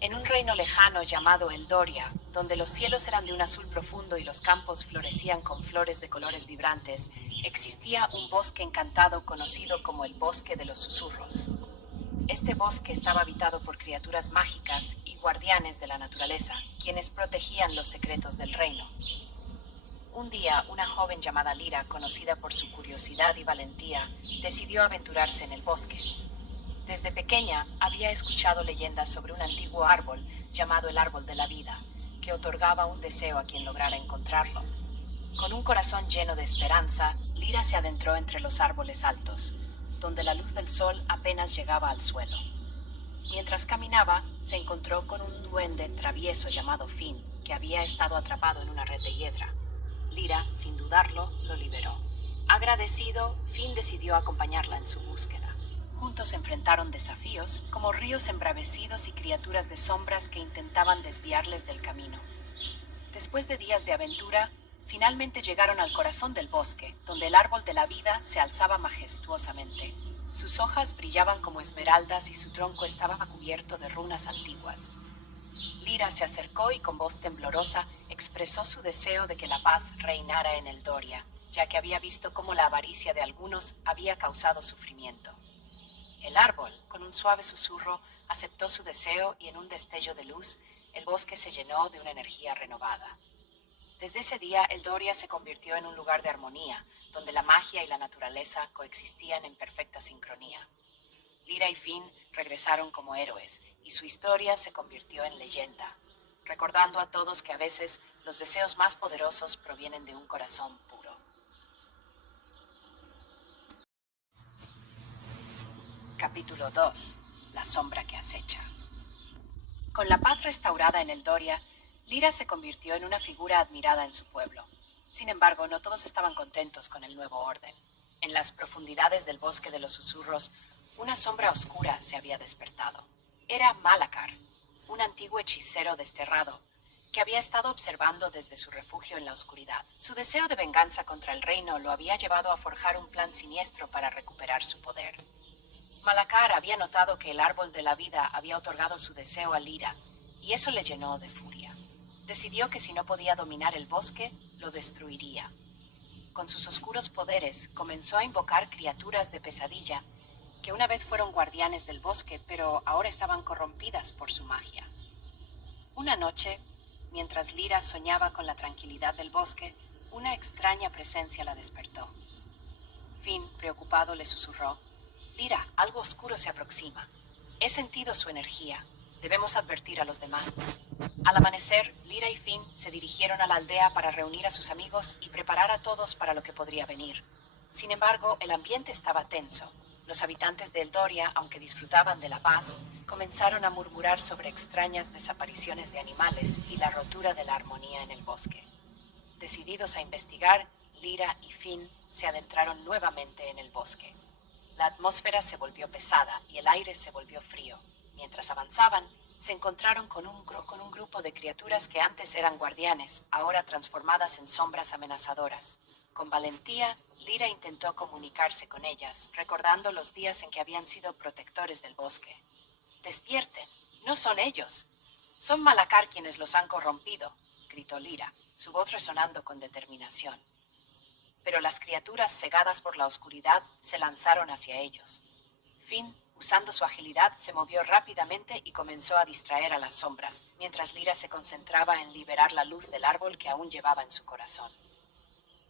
En un reino lejano llamado Eldoria, donde los cielos eran de un azul profundo y los campos florecían con flores de colores vibrantes, existía un bosque encantado conocido como el Bosque de los Susurros. Este bosque estaba habitado por criaturas mágicas y guardianes de la naturaleza, quienes protegían los secretos del reino. Un día, una joven llamada Lira, conocida por su curiosidad y valentía, decidió aventurarse en el bosque. Desde pequeña había escuchado leyendas sobre un antiguo árbol llamado el Árbol de la Vida, que otorgaba un deseo a quien lograra encontrarlo. Con un corazón lleno de esperanza, Lira se adentró entre los árboles altos, donde la luz del sol apenas llegaba al suelo. Mientras caminaba, se encontró con un duende travieso llamado Finn, que había estado atrapado en una red de hiedra. Lira, sin dudarlo, lo liberó. Agradecido, Finn decidió acompañarla en su búsqueda. Juntos enfrentaron desafíos, como ríos embravecidos y criaturas de sombras que intentaban desviarles del camino. Después de días de aventura, finalmente llegaron al corazón del bosque, donde el árbol de la vida se alzaba majestuosamente. Sus hojas brillaban como esmeraldas y su tronco estaba cubierto de runas antiguas. Lira se acercó y con voz temblorosa expresó su deseo de que la paz reinara en Eldoria, ya que había visto cómo la avaricia de algunos había causado sufrimiento. El árbol, con un suave susurro, aceptó su deseo y en un destello de luz, el bosque se llenó de una energía renovada. Desde ese día, Eldoria se convirtió en un lugar de armonía, donde la magia y la naturaleza coexistían en perfecta sincronía. Lira y Finn regresaron como héroes, y su historia se convirtió en leyenda, recordando a todos que a veces los deseos más poderosos provienen de un corazón puro. Capítulo 2. La sombra que acecha. Con la paz restaurada en Eldoria, Lira se convirtió en una figura admirada en su pueblo. Sin embargo, no todos estaban contentos con el nuevo orden. En las profundidades del Bosque de los Susurros, una sombra oscura se había despertado. Era Malacar, un antiguo hechicero desterrado, que había estado observando desde su refugio en la oscuridad. Su deseo de venganza contra el reino lo había llevado a forjar un plan siniestro para recuperar su poder. Malacar había notado que el árbol de la vida había otorgado su deseo a Lira, y eso le llenó de furia. Decidió que si no podía dominar el bosque, lo destruiría. Con sus oscuros poderes, comenzó a invocar criaturas de pesadilla, que una vez fueron guardianes del bosque, pero ahora estaban corrompidas por su magia. Una noche, mientras Lira soñaba con la tranquilidad del bosque, una extraña presencia la despertó. Finn, preocupado, le susurró: Lira, algo oscuro se aproxima. He sentido su energía. Debemos advertir a los demás. Al amanecer, Lira y Finn se dirigieron a la aldea para reunir a sus amigos y preparar a todos para lo que podría venir. Sin embargo, el ambiente estaba tenso. Los habitantes de Eldoria, aunque disfrutaban de la paz, comenzaron a murmurar sobre extrañas desapariciones de animales y la rotura de la armonía en el bosque. Decididos a investigar, Lira y Finn se adentraron nuevamente en el bosque. La atmósfera se volvió pesada y el aire se volvió frío. Mientras avanzaban, se encontraron con un grupo de criaturas que antes eran guardianes, ahora transformadas en sombras amenazadoras. Con valentía, Lira intentó comunicarse con ellas, recordando los días en que habían sido protectores del bosque. «Despierten, no son ellos. Son Malacar quienes los han corrompido», gritó Lira, su voz resonando con determinación. Pero las criaturas, cegadas por la oscuridad, se lanzaron hacia ellos. Finn, usando su agilidad, se movió rápidamente y comenzó a distraer a las sombras, mientras Lira se concentraba en liberar la luz del árbol que aún llevaba en su corazón.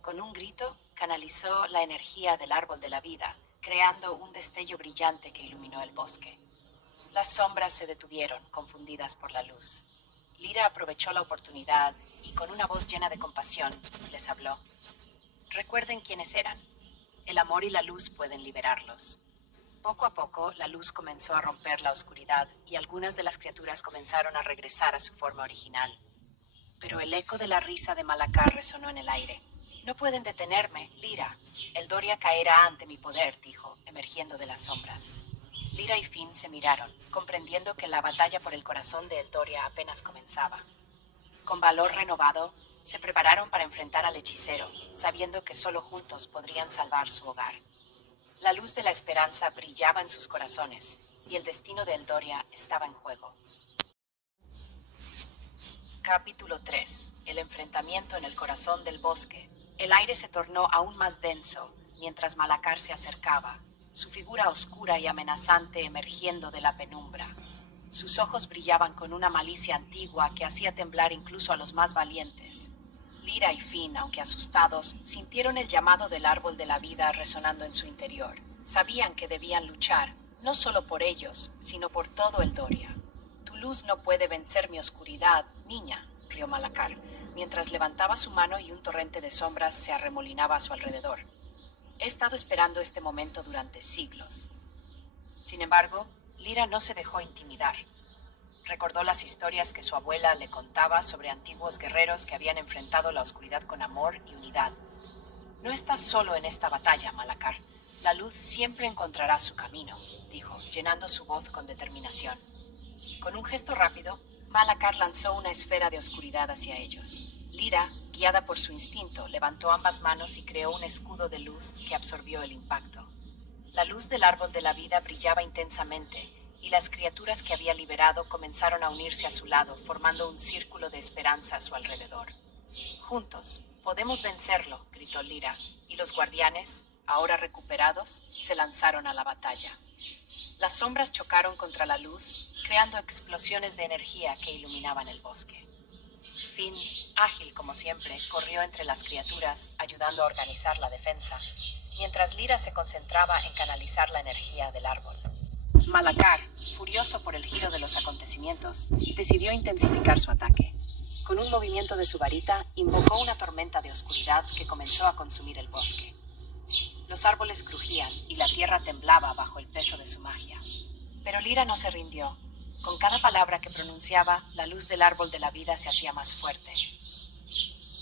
Con un grito, canalizó la energía del árbol de la vida, creando un destello brillante que iluminó el bosque. Las sombras se detuvieron, confundidas por la luz. Lira aprovechó la oportunidad y, con una voz llena de compasión, les habló. «Recuerden quiénes eran. El amor y la luz pueden liberarlos». Poco a poco, la luz comenzó a romper la oscuridad y algunas de las criaturas comenzaron a regresar a su forma original. Pero el eco de la risa de Malacar resonó en el aire. «No pueden detenerme, Lira. Eldoria caerá ante mi poder», dijo, emergiendo de las sombras. Lira y Finn se miraron, comprendiendo que la batalla por el corazón de Eldoria apenas comenzaba. Con valor renovado, se prepararon para enfrentar al hechicero, sabiendo que solo juntos podrían salvar su hogar. La luz de la esperanza brillaba en sus corazones, y el destino de Eldoria estaba en juego. Capítulo 3. El enfrentamiento en el corazón del bosque. El aire se tornó aún más denso mientras Malacar se acercaba, su figura oscura y amenazante emergiendo de la penumbra. Sus ojos brillaban con una malicia antigua que hacía temblar incluso a los más valientes. Lyra y Finn, aunque asustados, sintieron el llamado del árbol de la vida resonando en su interior. Sabían que debían luchar, no solo por ellos, sino por todo el Doria. Tu luz no puede vencer mi oscuridad, niña, rió Malacar, mientras levantaba su mano y un torrente de sombras se arremolinaba a su alrededor. He estado esperando este momento durante siglos. Sin embargo, Lyra no se dejó intimidar. Recordó las historias que su abuela le contaba sobre antiguos guerreros que habían enfrentado la oscuridad con amor y unidad. No estás solo en esta batalla, Malacar. La luz siempre encontrará su camino, dijo, llenando su voz con determinación. Con un gesto rápido, Malacar lanzó una esfera de oscuridad hacia ellos. Lyra, guiada por su instinto, levantó ambas manos y creó un escudo de luz que absorbió el impacto. La luz del árbol de la vida brillaba intensamente, y las criaturas que había liberado comenzaron a unirse a su lado, formando un círculo de esperanza a su alrededor. Juntos, podemos vencerlo, gritó Lyra, y los guardianes, ahora recuperados, se lanzaron a la batalla. Las sombras chocaron contra la luz, creando explosiones de energía que iluminaban el bosque. Finn, ágil como siempre, corrió entre las criaturas, ayudando a organizar la defensa, mientras Lyra se concentraba en canalizar la energía del árbol. Malacar, furioso por el giro de los acontecimientos, decidió intensificar su ataque. Con un movimiento de su varita, invocó una tormenta de oscuridad que comenzó a consumir el bosque. Los árboles crujían y la tierra temblaba bajo el peso de su magia. Pero Lyra no se rindió. Con cada palabra que pronunciaba, la luz del árbol de la vida se hacía más fuerte.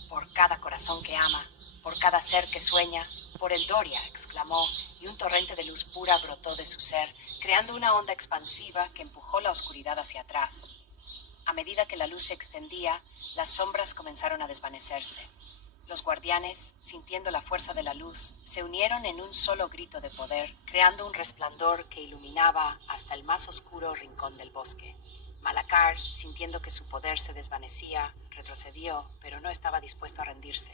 Por cada corazón que ama, por cada ser que sueña, por el Doria, exclamó, y un torrente de luz pura brotó de su ser, creando una onda expansiva que empujó la oscuridad hacia atrás. A medida que la luz se extendía, las sombras comenzaron a desvanecerse. Los guardianes, sintiendo la fuerza de la luz, se unieron en un solo grito de poder, creando un resplandor que iluminaba hasta el más oscuro rincón del bosque. Malacar, sintiendo que su poder se desvanecía, retrocedió, pero no estaba dispuesto a rendirse.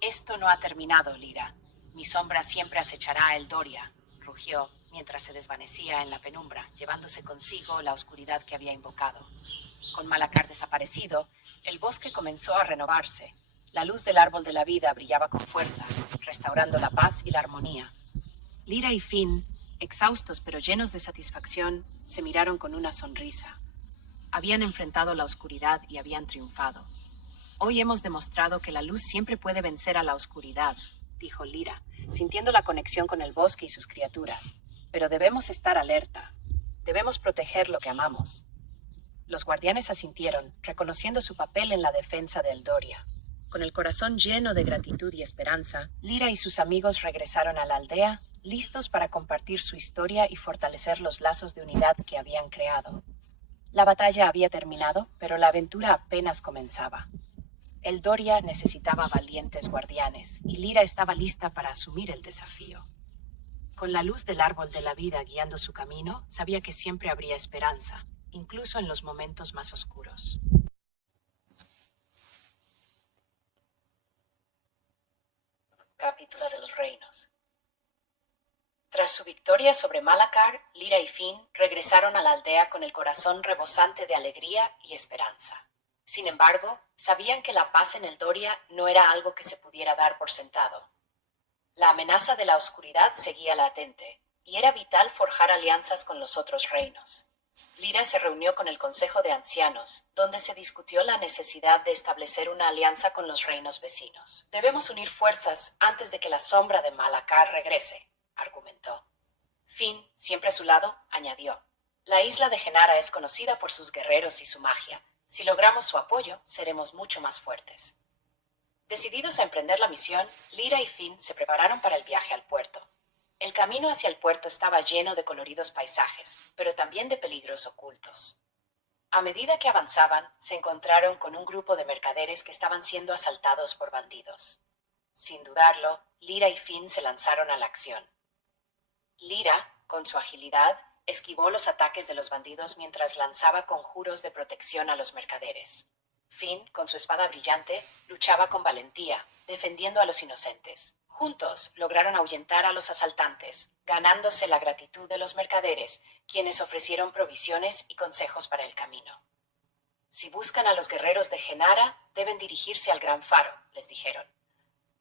Esto no ha terminado, Lyra. Mi sombra siempre acechará a el Doria, rugió, mientras se desvanecía en la penumbra, llevándose consigo la oscuridad que había invocado. Con Malacar desaparecido, el bosque comenzó a renovarse. La luz del árbol de la vida brillaba con fuerza, restaurando la paz y la armonía. Lyra y Finn, exhaustos pero llenos de satisfacción, se miraron con una sonrisa. Habían enfrentado la oscuridad y habían triunfado. Hoy hemos demostrado que la luz siempre puede vencer a la oscuridad, dijo Lyra, sintiendo la conexión con el bosque y sus criaturas. Pero debemos estar alerta. Debemos proteger lo que amamos. Los guardianes asintieron, reconociendo su papel en la defensa de Eldoria. Con el corazón lleno de gratitud y esperanza, Lyra y sus amigos regresaron a la aldea, listos para compartir su historia y fortalecer los lazos de unidad que habían creado. La batalla había terminado, pero la aventura apenas comenzaba. Eldoria necesitaba valientes guardianes, y Lyra estaba lista para asumir el desafío. Con la luz del árbol de la vida guiando su camino, sabía que siempre habría esperanza, incluso en los momentos más oscuros. Capítulo de los Reinos. Tras su victoria sobre Malacar, Lyra y Finn regresaron a la aldea con el corazón rebosante de alegría y esperanza. Sin embargo, sabían que la paz en el Doria no era algo que se pudiera dar por sentado. La amenaza de la oscuridad seguía latente, y era vital forjar alianzas con los otros reinos. Lyra se reunió con el Consejo de Ancianos, donde se discutió la necesidad de establecer una alianza con los reinos vecinos. Debemos unir fuerzas antes de que la sombra de Malacar regrese, argumentó. Finn, siempre a su lado, añadió. La isla de Genara es conocida por sus guerreros y su magia. Si logramos su apoyo, seremos mucho más fuertes. Decididos a emprender la misión, Lyra y Finn se prepararon para el viaje al puerto. El camino hacia el puerto estaba lleno de coloridos paisajes, pero también de peligros ocultos. A medida que avanzaban, se encontraron con un grupo de mercaderes que estaban siendo asaltados por bandidos. Sin dudarlo, Lyra y Finn se lanzaron a la acción. Lyra, con su agilidad, esquivó los ataques de los bandidos mientras lanzaba conjuros de protección a los mercaderes. Finn, con su espada brillante, luchaba con valentía, defendiendo a los inocentes. Juntos lograron ahuyentar a los asaltantes, ganándose la gratitud de los mercaderes, quienes ofrecieron provisiones y consejos para el camino. Si buscan a los guerreros de Genara, deben dirigirse al Gran Faro, les dijeron.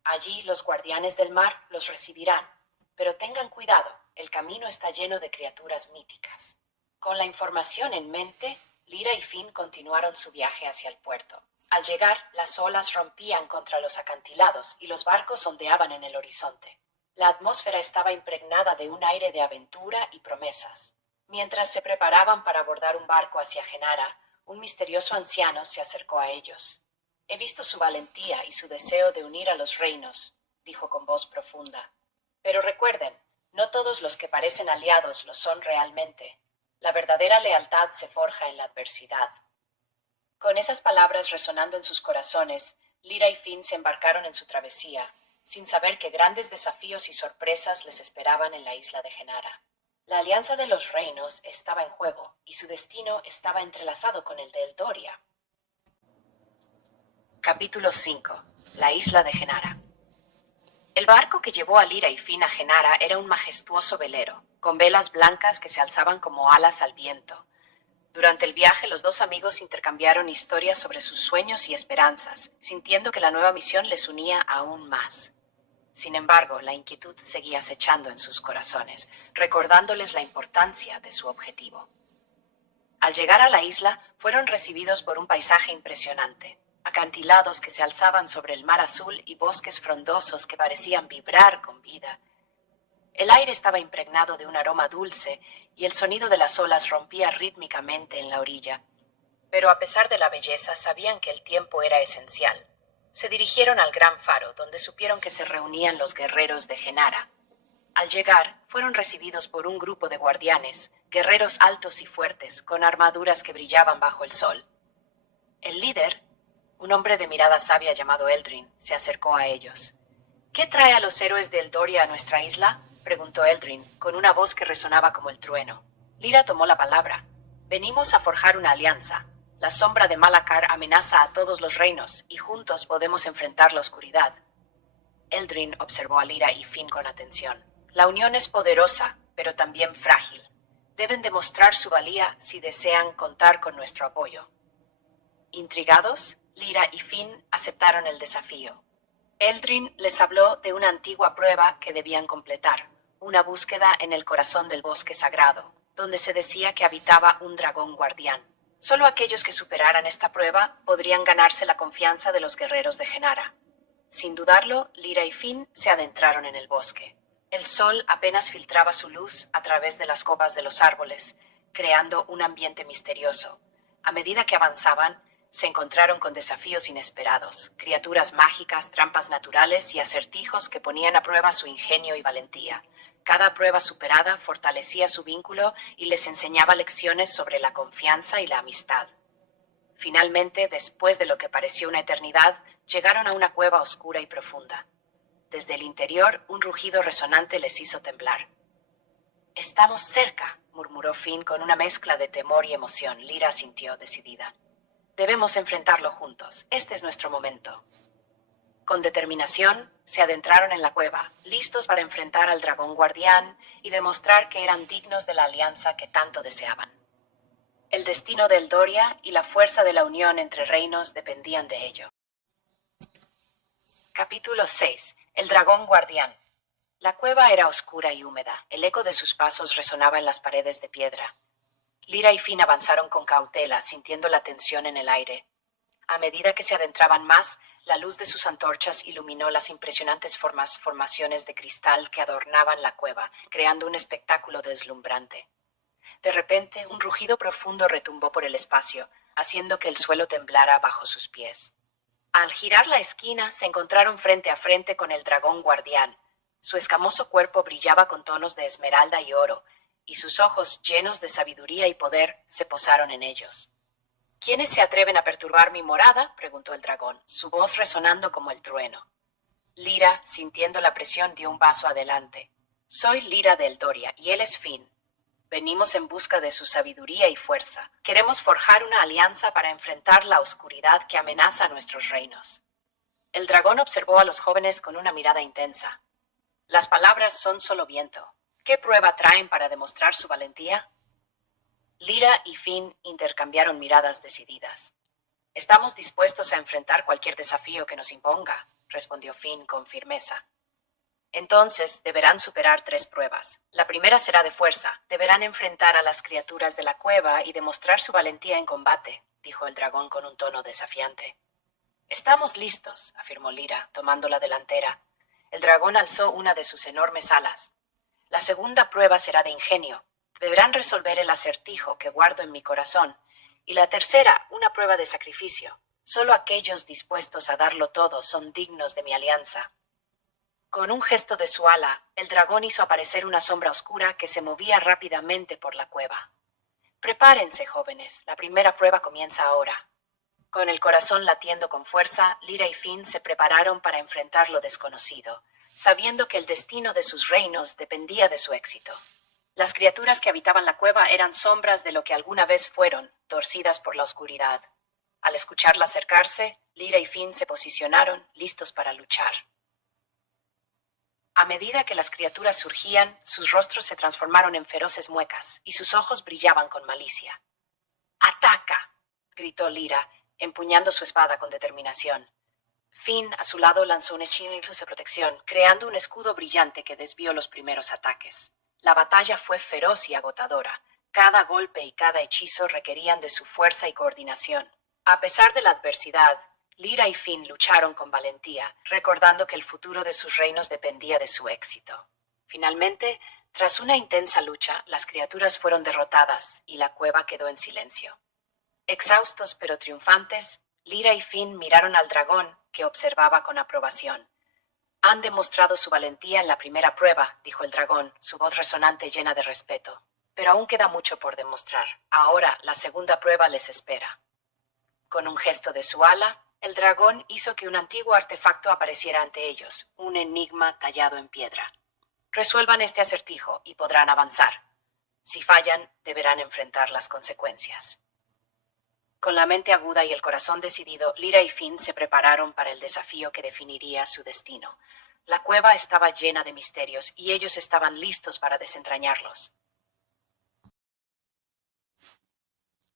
Allí los guardianes del mar los recibirán, pero tengan cuidado, el camino está lleno de criaturas míticas. Con la información en mente, Lyra y Finn continuaron su viaje hacia el puerto. Al llegar, las olas rompían contra los acantilados y los barcos ondeaban en el horizonte. La atmósfera estaba impregnada de un aire de aventura y promesas. Mientras se preparaban para abordar un barco hacia Genara, un misterioso anciano se acercó a ellos. He visto su valentía y su deseo de unir a los reinos, dijo con voz profunda. Pero recuerden, no todos los que parecen aliados lo son realmente. La verdadera lealtad se forja en la adversidad. Con esas palabras resonando en sus corazones, Lyra y Finn se embarcaron en su travesía, sin saber que grandes desafíos y sorpresas les esperaban en la isla de Genara. La alianza de los reinos estaba en juego, y su destino estaba entrelazado con el de Eldoria. Capítulo 5. La isla de Genara. El barco que llevó a Lyra y Finn a Genara era un majestuoso velero, con velas blancas que se alzaban como alas al viento. Durante el viaje, los dos amigos intercambiaron historias sobre sus sueños y esperanzas, sintiendo que la nueva misión les unía aún más. Sin embargo, la inquietud seguía acechando en sus corazones, recordándoles la importancia de su objetivo. Al llegar a la isla, fueron recibidos por un paisaje impresionante. Acantilados que se alzaban sobre el mar azul y bosques frondosos que parecían vibrar con vida. El aire estaba impregnado de un aroma dulce y el sonido de las olas rompía rítmicamente en la orilla. Pero a pesar de la belleza, sabían que el tiempo era esencial. Se dirigieron al Gran Faro, donde supieron que se reunían los guerreros de Genara. Al llegar, fueron recibidos por un grupo de guardianes, guerreros altos y fuertes, con armaduras que brillaban bajo el sol. El líder, un hombre de mirada sabia llamado Eldrin, se acercó a ellos. ¿Qué trae a los héroes de Eldoria a nuestra isla?, preguntó Eldrin, con una voz que resonaba como el trueno. Lyra tomó la palabra. Venimos a forjar una alianza. La sombra de Malacar amenaza a todos los reinos, y juntos podemos enfrentar la oscuridad. Eldrin observó a Lyra y Finn con atención. La unión es poderosa, pero también frágil. Deben demostrar su valía si desean contar con nuestro apoyo. Intrigados, Lyra y Finn aceptaron el desafío. Eldrin les habló de una antigua prueba que debían completar, una búsqueda en el corazón del bosque sagrado, donde se decía que habitaba un dragón guardián. Solo aquellos que superaran esta prueba podrían ganarse la confianza de los guerreros de Genara. Sin dudarlo, Lyra y Finn se adentraron en el bosque. El sol apenas filtraba su luz a través de las copas de los árboles, creando un ambiente misterioso. A medida que avanzaban, se encontraron con desafíos inesperados, criaturas mágicas, trampas naturales y acertijos que ponían a prueba su ingenio y valentía. Cada prueba superada fortalecía su vínculo y les enseñaba lecciones sobre la confianza y la amistad. Finalmente, después de lo que pareció una eternidad, llegaron a una cueva oscura y profunda. Desde el interior, un rugido resonante les hizo temblar. «Estamos cerca», murmuró Finn con una mezcla de temor y emoción. Lyra sintió decidida. «Debemos enfrentarlo juntos. Este es nuestro momento». Con determinación, se adentraron en la cueva, listos para enfrentar al dragón guardián y demostrar que eran dignos de la alianza que tanto deseaban. El destino de Eldoria y la fuerza de la unión entre reinos dependían de ello. Capítulo 6. El dragón guardián. La cueva era oscura y húmeda. El eco de sus pasos resonaba en las paredes de piedra. Lyra y Finn avanzaron con cautela, sintiendo la tensión en el aire. A medida que se adentraban más, la luz de sus antorchas iluminó las impresionantes formaciones de cristal que adornaban la cueva, creando un espectáculo deslumbrante. De repente, un rugido profundo retumbó por el espacio, haciendo que el suelo temblara bajo sus pies. Al girar la esquina, se encontraron frente a frente con el dragón guardián. Su escamoso cuerpo brillaba con tonos de esmeralda y oro, y sus ojos, llenos de sabiduría y poder, se posaron en ellos. «¿Quiénes se atreven a perturbar mi morada?», preguntó el dragón, su voz resonando como el trueno. Lyra, sintiendo la presión, dio un paso adelante. «Soy Lyra de Eldoria, y él es Finn». Venimos en busca de su sabiduría y fuerza. Queremos forjar una alianza para enfrentar la oscuridad que amenaza nuestros reinos. El dragón observó a los jóvenes con una mirada intensa. Las palabras son solo viento. ¿Qué prueba traen para demostrar su valentía? Lyra y Finn intercambiaron miradas decididas. Estamos dispuestos a enfrentar cualquier desafío que nos imponga, respondió Finn con firmeza. Entonces deberán superar 3 pruebas. La primera será de fuerza. Deberán enfrentar a las criaturas de la cueva y demostrar su valentía en combate, dijo el dragón con un tono desafiante. Estamos listos, afirmó Lyra, tomando la delantera. El dragón alzó una de sus enormes alas. La segunda prueba será de ingenio. Deberán resolver el acertijo que guardo en mi corazón. Y la tercera, una prueba de sacrificio. Solo aquellos dispuestos a darlo todo son dignos de mi alianza. Con un gesto de su ala, el dragón hizo aparecer una sombra oscura que se movía rápidamente por la cueva. Prepárense, jóvenes, la primera prueba comienza ahora. Con el corazón latiendo con fuerza, Lyra y Finn se prepararon para enfrentar lo desconocido, sabiendo que el destino de sus reinos dependía de su éxito. Las criaturas que habitaban la cueva eran sombras de lo que alguna vez fueron, torcidas por la oscuridad. Al escucharla acercarse, Lyra y Finn se posicionaron, listos para luchar. A medida que las criaturas surgían, sus rostros se transformaron en feroces muecas y sus ojos brillaban con malicia. ¡Ataca!, gritó Lyra, empuñando su espada con determinación. Finn, a su lado, lanzó un hechizo de protección, creando un escudo brillante que desvió los primeros ataques. La batalla fue feroz y agotadora. Cada golpe y cada hechizo requerían de su fuerza y coordinación. A pesar de la adversidad, Lyra y Finn lucharon con valentía, recordando que el futuro de sus reinos dependía de su éxito. Finalmente, tras una intensa lucha, las criaturas fueron derrotadas y la cueva quedó en silencio. Exhaustos pero triunfantes, Lyra y Finn miraron al dragón, que observaba con aprobación. Han demostrado su valentía en la primera prueba, dijo el dragón, su voz resonante llena de respeto. Pero aún queda mucho por demostrar. Ahora la segunda prueba les espera. Con un gesto de su ala, el dragón hizo que un antiguo artefacto apareciera ante ellos, un enigma tallado en piedra. Resuelvan este acertijo y podrán avanzar. Si fallan, deberán enfrentar las consecuencias. Con la mente aguda y el corazón decidido, Lyra y Finn se prepararon para el desafío que definiría su destino. La cueva estaba llena de misterios y ellos estaban listos para desentrañarlos.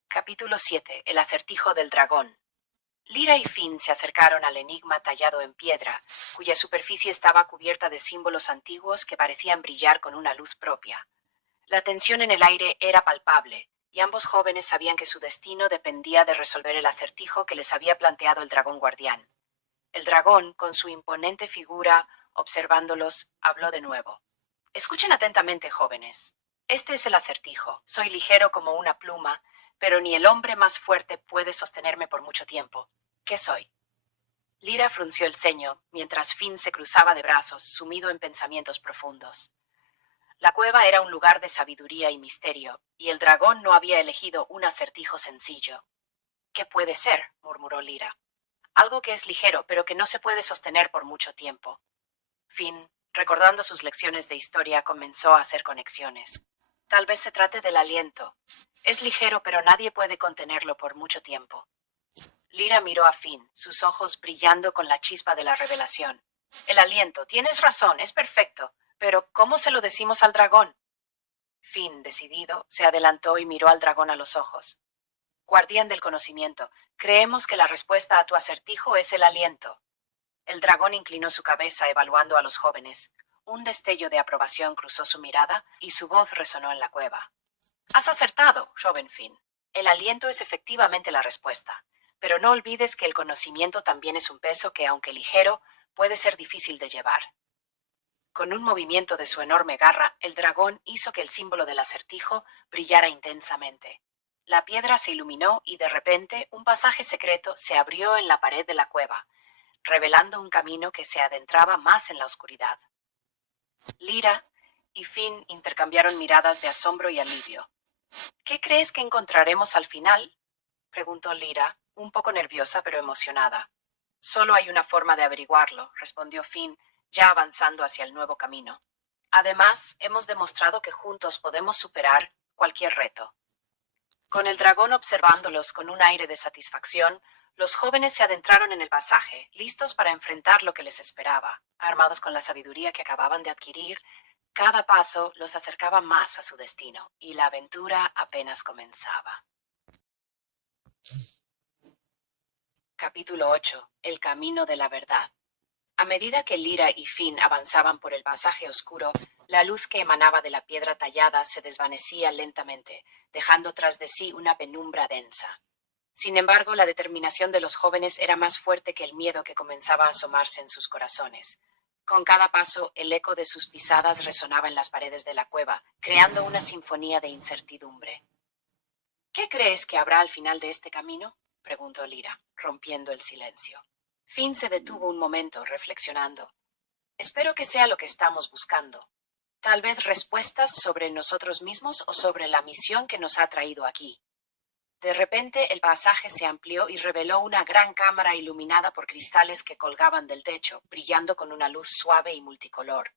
Capítulo 7. El acertijo del dragón. Lyra y Finn se acercaron al enigma tallado en piedra, cuya superficie estaba cubierta de símbolos antiguos que parecían brillar con una luz propia. La tensión en el aire era palpable, y ambos jóvenes sabían que su destino dependía de resolver el acertijo que les había planteado el dragón guardián. El dragón, con su imponente figura, observándolos, habló de nuevo. Escuchen atentamente, jóvenes. Este es el acertijo. Soy ligero como una pluma, pero ni el hombre más fuerte puede sostenerme por mucho tiempo. ¿Qué soy? Lyra frunció el ceño, mientras Finn se cruzaba de brazos, sumido en pensamientos profundos. La cueva era un lugar de sabiduría y misterio, y el dragón no había elegido un acertijo sencillo. ¿Qué puede ser?, murmuró Lyra. Algo que es ligero, pero que no se puede sostener por mucho tiempo. Finn, recordando sus lecciones de historia, comenzó a hacer conexiones. Tal vez se trate del aliento. Es ligero, pero nadie puede contenerlo por mucho tiempo. Lyra miró a Finn, sus ojos brillando con la chispa de la revelación. El aliento, tienes razón, es perfecto. Pero, ¿cómo se lo decimos al dragón? Finn, decidido, se adelantó y miró al dragón a los ojos. Guardián del conocimiento, creemos que la respuesta a tu acertijo es el aliento. El dragón inclinó su cabeza evaluando a los jóvenes. Un destello de aprobación cruzó su mirada y su voz resonó en la cueva. Has acertado, joven Finn. El aliento es efectivamente la respuesta. Pero no olvides que el conocimiento también es un peso que, aunque ligero, puede ser difícil de llevar. Con un movimiento de su enorme garra, el dragón hizo que el símbolo del acertijo brillara intensamente. La piedra se iluminó y de repente un pasaje secreto se abrió en la pared de la cueva, revelando un camino que se adentraba más en la oscuridad. Lyra y Finn intercambiaron miradas de asombro y alivio. ¿Qué crees que encontraremos al final?, preguntó Lyra, un poco nerviosa pero emocionada. Solo hay una forma de averiguarlo, respondió Finn, ya avanzando hacia el nuevo camino. Además, hemos demostrado que juntos podemos superar cualquier reto. Con el dragón observándolos con un aire de satisfacción, los jóvenes se adentraron en el pasaje, listos para enfrentar lo que les esperaba. Armados con la sabiduría que acababan de adquirir, cada paso los acercaba más a su destino, y la aventura apenas comenzaba. Capítulo 8. El camino de la verdad. A medida que Lyra y Finn avanzaban por el pasaje oscuro, la luz que emanaba de la piedra tallada se desvanecía lentamente, dejando tras de sí una penumbra densa. Sin embargo, la determinación de los jóvenes era más fuerte que el miedo que comenzaba a asomarse en sus corazones. Con cada paso, el eco de sus pisadas resonaba en las paredes de la cueva, creando una sinfonía de incertidumbre. ¿Qué crees que habrá al final de este camino?, preguntó Lyra, rompiendo el silencio. Finn se detuvo un momento, reflexionando. Espero que sea lo que estamos buscando. Tal vez respuestas sobre nosotros mismos o sobre la misión que nos ha traído aquí. De repente el pasaje se amplió y reveló una gran cámara iluminada por cristales que colgaban del techo, brillando con una luz suave y multicolor.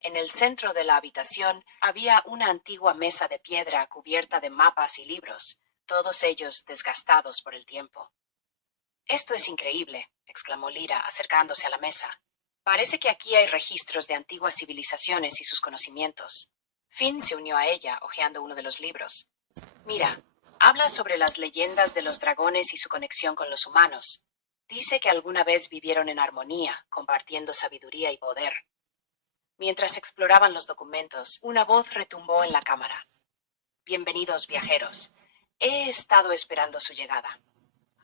En el centro de la habitación había una antigua mesa de piedra cubierta de mapas y libros, todos ellos desgastados por el tiempo. «Esto es increíble», exclamó Lyra, acercándose a la mesa. «Parece que aquí hay registros de antiguas civilizaciones y sus conocimientos». Finn se unió a ella, hojeando uno de los libros. «Mira, habla sobre las leyendas de los dragones y su conexión con los humanos. Dice que alguna vez vivieron en armonía, compartiendo sabiduría y poder». Mientras exploraban los documentos, una voz retumbó en la cámara. «Bienvenidos, viajeros. He estado esperando su llegada».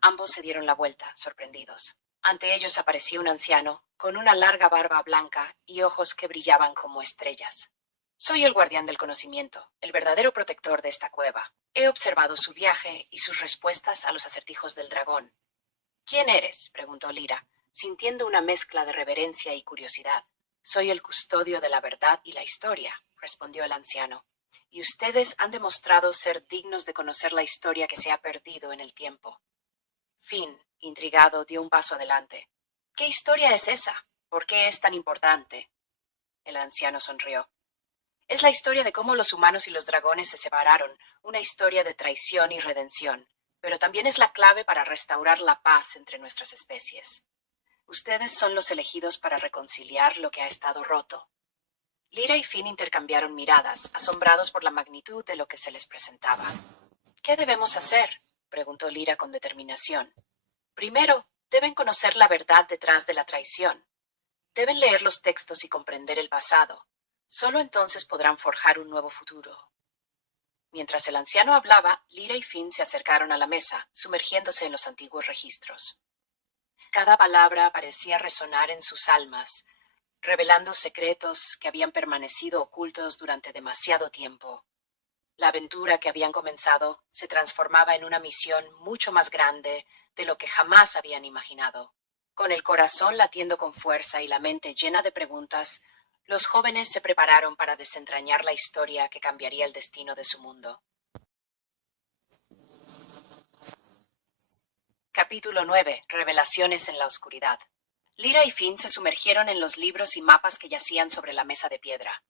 Ambos se dieron la vuelta, sorprendidos. Ante ellos apareció un anciano, con una larga barba blanca y ojos que brillaban como estrellas. «Soy el guardián del conocimiento, el verdadero protector de esta cueva. He observado su viaje y sus respuestas a los acertijos del dragón». «¿Quién eres?», preguntó Lyra, sintiendo una mezcla de reverencia y curiosidad. «Soy el custodio de la verdad y la historia», respondió el anciano. «Y ustedes han demostrado ser dignos de conocer la historia que se ha perdido en el tiempo». Finn, intrigado, dio un paso adelante. «¿Qué historia es esa? ¿Por qué es tan importante?». El anciano sonrió. «Es la historia de cómo los humanos y los dragones se separaron, una historia de traición y redención, pero también es la clave para restaurar la paz entre nuestras especies. Ustedes son los elegidos para reconciliar lo que ha estado roto». Lyra y Finn intercambiaron miradas, asombrados por la magnitud de lo que se les presentaba. «¿Qué debemos hacer?», preguntó Lyra con determinación. «Primero, deben conocer la verdad detrás de la traición. Deben leer los textos y comprender el pasado. Solo entonces podrán forjar un nuevo futuro». Mientras el anciano hablaba, Lyra y Finn se acercaron a la mesa, sumergiéndose en los antiguos registros. Cada palabra parecía resonar en sus almas, revelando secretos que habían permanecido ocultos durante demasiado tiempo. La aventura que habían comenzado se transformaba en una misión mucho más grande de lo que jamás habían imaginado. Con el corazón latiendo con fuerza y la mente llena de preguntas, los jóvenes se prepararon para desentrañar la historia que cambiaría el destino de su mundo. Capítulo 9. Revelaciones en la oscuridad. Lyra y Finn se sumergieron en los libros y mapas que yacían sobre la mesa de piedra.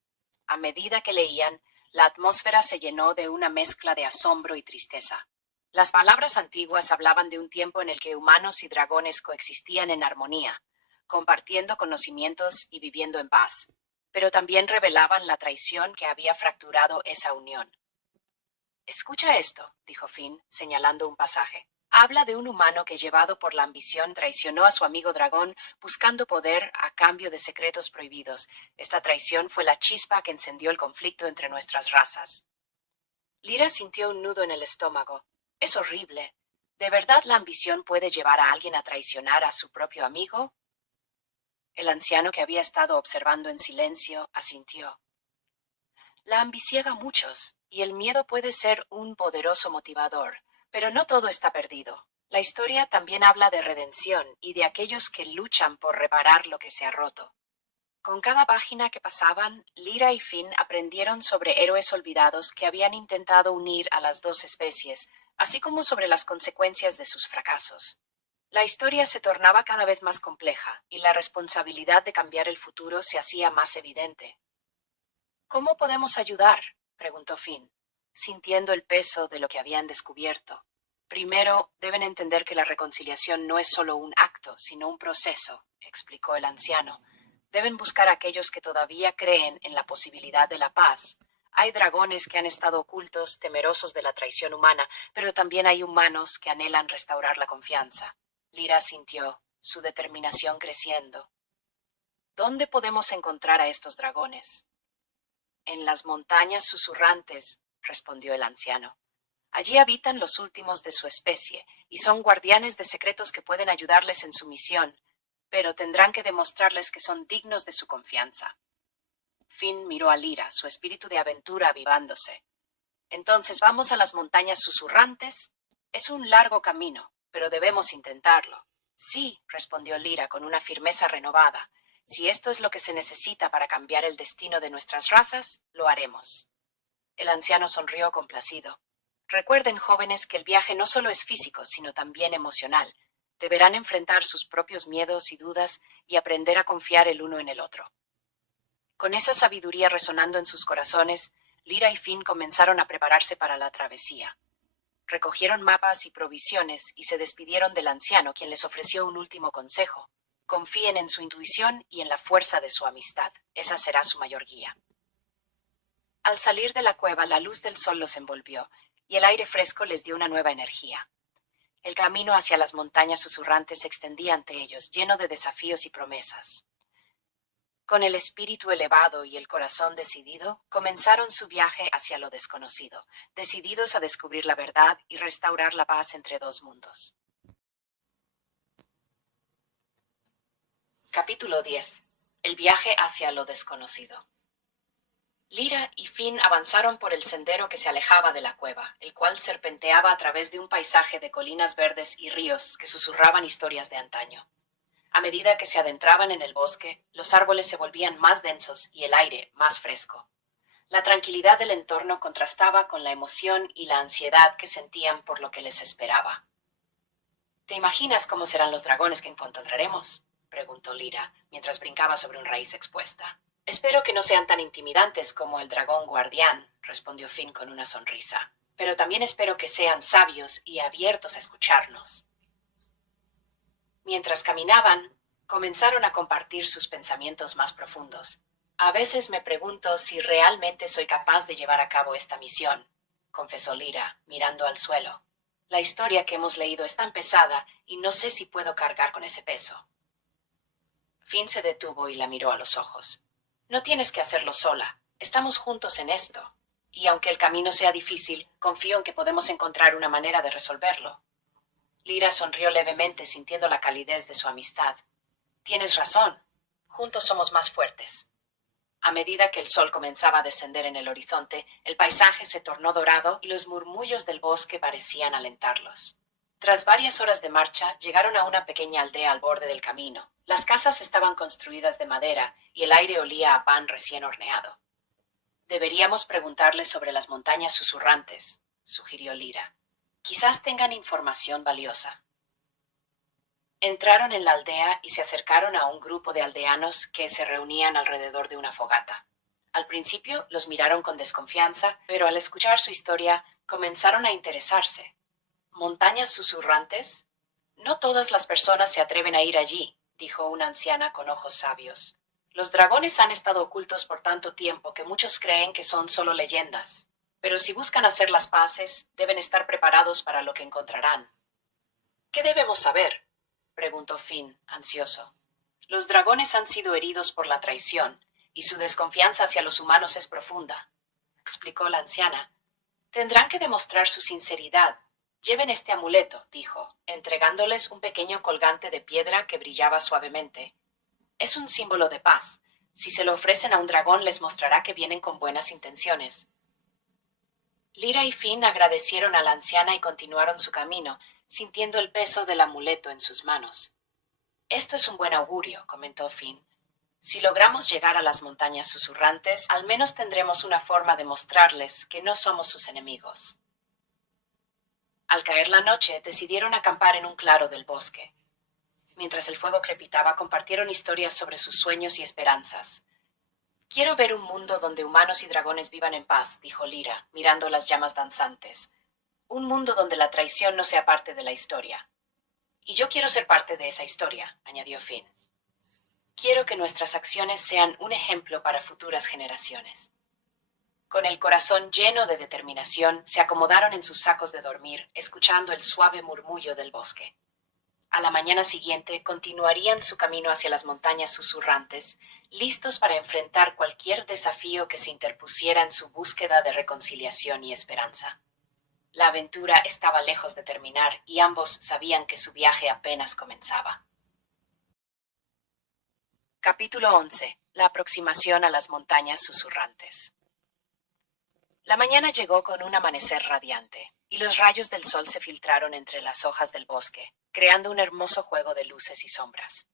A medida que leían, la atmósfera se llenó de una mezcla de asombro y tristeza. Las palabras antiguas hablaban de un tiempo en el que humanos y dragones coexistían en armonía, compartiendo conocimientos y viviendo en paz, pero también revelaban la traición que había fracturado esa unión. «Escucha esto», dijo Finn, señalando un pasaje. «Habla de un humano que, llevado por la ambición, traicionó a su amigo dragón buscando poder a cambio de secretos prohibidos. Esta traición fue la chispa que encendió el conflicto entre nuestras razas». Lyra sintió un nudo en el estómago. «Es horrible. ¿De verdad la ambición puede llevar a alguien a traicionar a su propio amigo?». El anciano, que había estado observando en silencio, asintió. «La ambición ciega a muchos, y el miedo puede ser un poderoso motivador. Pero no todo está perdido. La historia también habla de redención y de aquellos que luchan por reparar lo que se ha roto». Con cada página que pasaban, Lyra y Finn aprendieron sobre héroes olvidados que habían intentado unir a las dos especies, así como sobre las consecuencias de sus fracasos. La historia se tornaba cada vez más compleja, y la responsabilidad de cambiar el futuro se hacía más evidente. «¿Cómo podemos ayudar?», preguntó Finn. sintiendo el peso de lo que habían descubierto. Primero, deben entender que la reconciliación no es solo un acto, sino un proceso, explicó el anciano. Deben buscar a aquellos que todavía creen en la posibilidad de la paz. Hay dragones que han estado ocultos, temerosos de la traición humana, pero también hay humanos que anhelan restaurar la confianza. Lyra sintió su determinación creciendo. ¿Dónde podemos encontrar a estos dragones? En las montañas susurrantes, respondió el anciano. Allí habitan los últimos de su especie, y son guardianes de secretos que pueden ayudarles en su misión, pero tendrán que demostrarles que son dignos de su confianza. Finn miró a Lyra, su espíritu de aventura avivándose. Entonces, ¿vamos a las montañas susurrantes? Es un largo camino, pero debemos intentarlo. Sí, respondió Lyra con una firmeza renovada. Si esto es lo que se necesita para cambiar el destino de nuestras razas, lo haremos. El anciano sonrió complacido. Recuerden, jóvenes, que el viaje no solo es físico, sino también emocional. Deberán enfrentar sus propios miedos y dudas y aprender a confiar el uno en el otro. Con esa sabiduría resonando en sus corazones, Lyra y Finn comenzaron a prepararse para la travesía. Recogieron mapas y provisiones y se despidieron del anciano, quien les ofreció un último consejo. Confíen en su intuición y en la fuerza de su amistad. Esa será su mayor guía. Al salir de la cueva, la luz del sol los envolvió, y el aire fresco les dio una nueva energía. El camino hacia las montañas susurrantes se extendía ante ellos, lleno de desafíos y promesas. Con el espíritu elevado y el corazón decidido, comenzaron su viaje hacia lo desconocido, decididos a descubrir la verdad y restaurar la paz entre dos mundos. Capítulo 10. El viaje hacia lo desconocido. Lyra y Finn avanzaron por el sendero que se alejaba de la cueva, el cual serpenteaba a través de un paisaje de colinas verdes y ríos que susurraban historias de antaño. A medida que se adentraban en el bosque, los árboles se volvían más densos y el aire más fresco. La tranquilidad del entorno contrastaba con la emoción y la ansiedad que sentían por lo que les esperaba. ¿Te imaginas cómo serán los dragones que encontraremos?, preguntó Lyra, mientras brincaba sobre una raíz expuesta. Espero que no sean tan intimidantes como el dragón guardián, respondió Finn con una sonrisa. Pero también espero que sean sabios y abiertos a escucharnos. Mientras caminaban, comenzaron a compartir sus pensamientos más profundos. A veces me pregunto si realmente soy capaz de llevar a cabo esta misión, confesó Lyra, mirando al suelo. La historia que hemos leído es tan pesada y no sé si puedo cargar con ese peso. Finn se detuvo y la miró a los ojos. No tienes que hacerlo sola. Estamos juntos en esto. Y aunque el camino sea difícil, confío en que podemos encontrar una manera de resolverlo. Lyra sonrió levemente, sintiendo la calidez de su amistad. Tienes razón. Juntos somos más fuertes. A medida que el sol comenzaba a descender en el horizonte, el paisaje se tornó dorado y los murmullos del bosque parecían alentarlos. Tras varias horas de marcha, llegaron a una pequeña aldea al borde del camino. Las casas estaban construidas de madera y el aire olía a pan recién horneado. Deberíamos preguntarles sobre las montañas susurrantes, sugirió Lyra. Quizás tengan información valiosa. Entraron en la aldea y se acercaron a un grupo de aldeanos que se reunían alrededor de una fogata. Al principio los miraron con desconfianza, pero al escuchar su historia comenzaron a interesarse. ¿Montañas susurrantes? No todas las personas se atreven a ir allí, dijo una anciana con ojos sabios. Los dragones han estado ocultos por tanto tiempo que muchos creen que son solo leyendas. Pero si buscan hacer las paces, deben estar preparados para lo que encontrarán. ¿Qué debemos saber?, preguntó Finn, ansioso. Los dragones han sido heridos por la traición, y su desconfianza hacia los humanos es profunda, explicó la anciana. Tendrán que demostrar su sinceridad. Lleven este amuleto, dijo, entregándoles un pequeño colgante de piedra que brillaba suavemente. Es un símbolo de paz. Si se lo ofrecen a un dragón, les mostrará que vienen con buenas intenciones. Lyra y Finn agradecieron a la anciana y continuaron su camino, sintiendo el peso del amuleto en sus manos. Esto es un buen augurio, comentó Finn. Si logramos llegar a las montañas susurrantes, al menos tendremos una forma de mostrarles que no somos sus enemigos. Al caer la noche, decidieron acampar en un claro del bosque. Mientras el fuego crepitaba, compartieron historias sobre sus sueños y esperanzas. Quiero ver un mundo donde humanos y dragones vivan en paz, dijo Lyra, mirando las llamas danzantes. Un mundo donde la traición no sea parte de la historia. Y yo quiero ser parte de esa historia, añadió Finn. Quiero que nuestras acciones sean un ejemplo para futuras generaciones. Con el corazón lleno de determinación, se acomodaron en sus sacos de dormir, escuchando el suave murmullo del bosque. A la mañana siguiente continuarían su camino hacia las montañas susurrantes, listos para enfrentar cualquier desafío que se interpusiera en su búsqueda de reconciliación y esperanza. La aventura estaba lejos de terminar y ambos sabían que su viaje apenas comenzaba. Capítulo 11. La aproximación a las montañas susurrantes. La mañana llegó con un amanecer radiante, y los rayos del sol se filtraron entre las hojas del bosque, creando un hermoso juego de luces y sombras.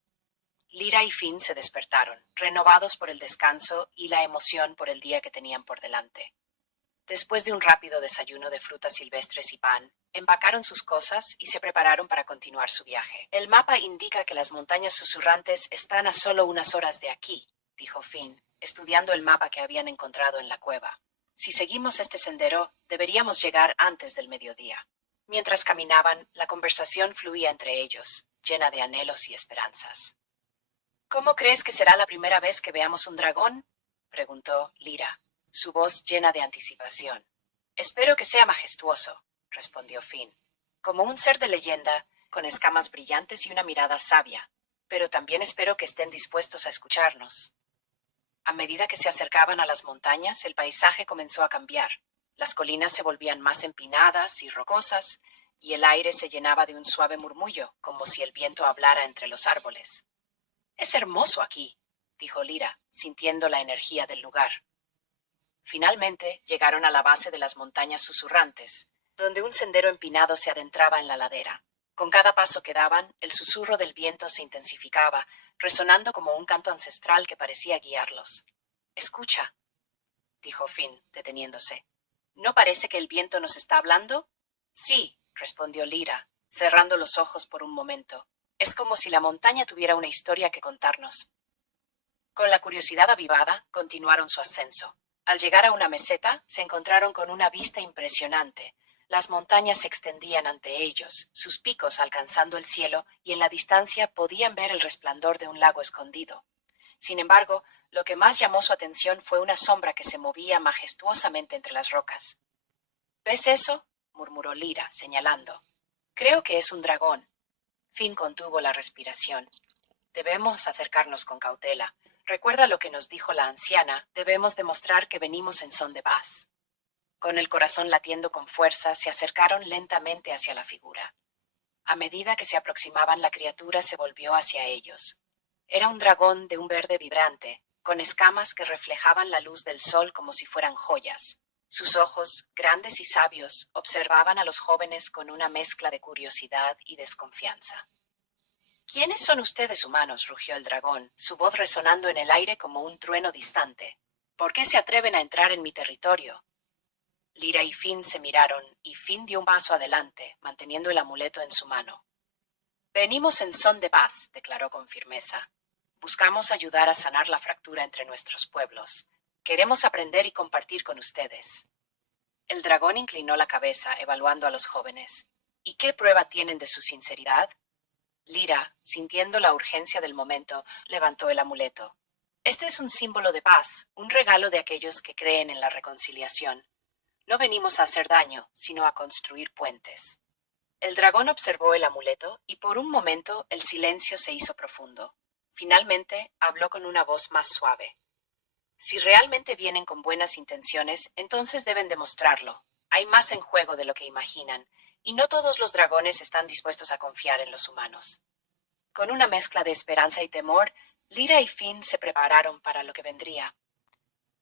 Lyra y Finn se despertaron, renovados por el descanso y la emoción por el día que tenían por delante. Después de un rápido desayuno de frutas silvestres y pan, empacaron sus cosas y se prepararon para continuar su viaje. El mapa indica que las montañas susurrantes están a solo unas horas de aquí, dijo Finn, estudiando el mapa que habían encontrado en la cueva. Si seguimos este sendero, deberíamos llegar antes del mediodía. Mientras caminaban, la conversación fluía entre ellos, llena de anhelos y esperanzas. ¿Cómo crees que será la primera vez que veamos un dragón?, preguntó Lyra, su voz llena de anticipación. Espero que sea majestuoso, respondió Finn, como un ser de leyenda, con escamas brillantes y una mirada sabia, pero también espero que estén dispuestos a escucharnos. A medida que se acercaban a las montañas, el paisaje comenzó a cambiar. Las colinas se volvían más empinadas y rocosas, y el aire se llenaba de un suave murmullo, como si el viento hablara entre los árboles. Es hermoso aquí, dijo Lyra, sintiendo la energía del lugar. Finalmente llegaron a la base de las montañas susurrantes, donde un sendero empinado se adentraba en la ladera. Con cada paso que daban, el susurro del viento se intensificaba, resonando como un canto ancestral que parecía guiarlos. Escucha, dijo Finn, deteniéndose. ¿No parece que el viento nos está hablando? Sí, respondió Lyra, cerrando los ojos por un momento. Es como si la montaña tuviera una historia que contarnos. Con la curiosidad avivada, continuaron su ascenso. Al llegar a una meseta, se encontraron con una vista impresionante. Las montañas se extendían ante ellos, sus picos alcanzando el cielo, y en la distancia podían ver el resplandor de un lago escondido. Sin embargo, lo que más llamó su atención fue una sombra que se movía majestuosamente entre las rocas. ¿Ves eso?, murmuró Lyra, señalando. Creo que es un dragón. Finn contuvo la respiración. Debemos acercarnos con cautela. Recuerda lo que nos dijo la anciana, debemos demostrar que venimos en son de paz. Con el corazón latiendo con fuerza, se acercaron lentamente hacia la figura. A medida que se aproximaban, la criatura se volvió hacia ellos. Era un dragón de un verde vibrante, con escamas que reflejaban la luz del sol como si fueran joyas. Sus ojos, grandes y sabios, observaban a los jóvenes con una mezcla de curiosidad y desconfianza. ¿Quiénes son ustedes, humanos?, rugió el dragón, su voz resonando en el aire como un trueno distante. ¿Por qué se atreven a entrar en mi territorio? Lyra y Finn se miraron, y Finn dio un paso adelante, manteniendo el amuleto en su mano. Venimos en son de paz, declaró con firmeza. Buscamos ayudar a sanar la fractura entre nuestros pueblos. Queremos aprender y compartir con ustedes. El dragón inclinó la cabeza, evaluando a los jóvenes. ¿Y qué prueba tienen de su sinceridad? Lyra, sintiendo la urgencia del momento, levantó el amuleto. Este es un símbolo de paz, un regalo de aquellos que creen en la reconciliación. No venimos a hacer daño, sino a construir puentes. El dragón observó el amuleto y por un momento el silencio se hizo profundo. Finalmente habló con una voz más suave. Si realmente vienen con buenas intenciones, entonces deben demostrarlo. Hay más en juego de lo que imaginan, y no todos los dragones están dispuestos a confiar en los humanos. Con una mezcla de esperanza y temor, Lyra y Finn se prepararon para lo que vendría.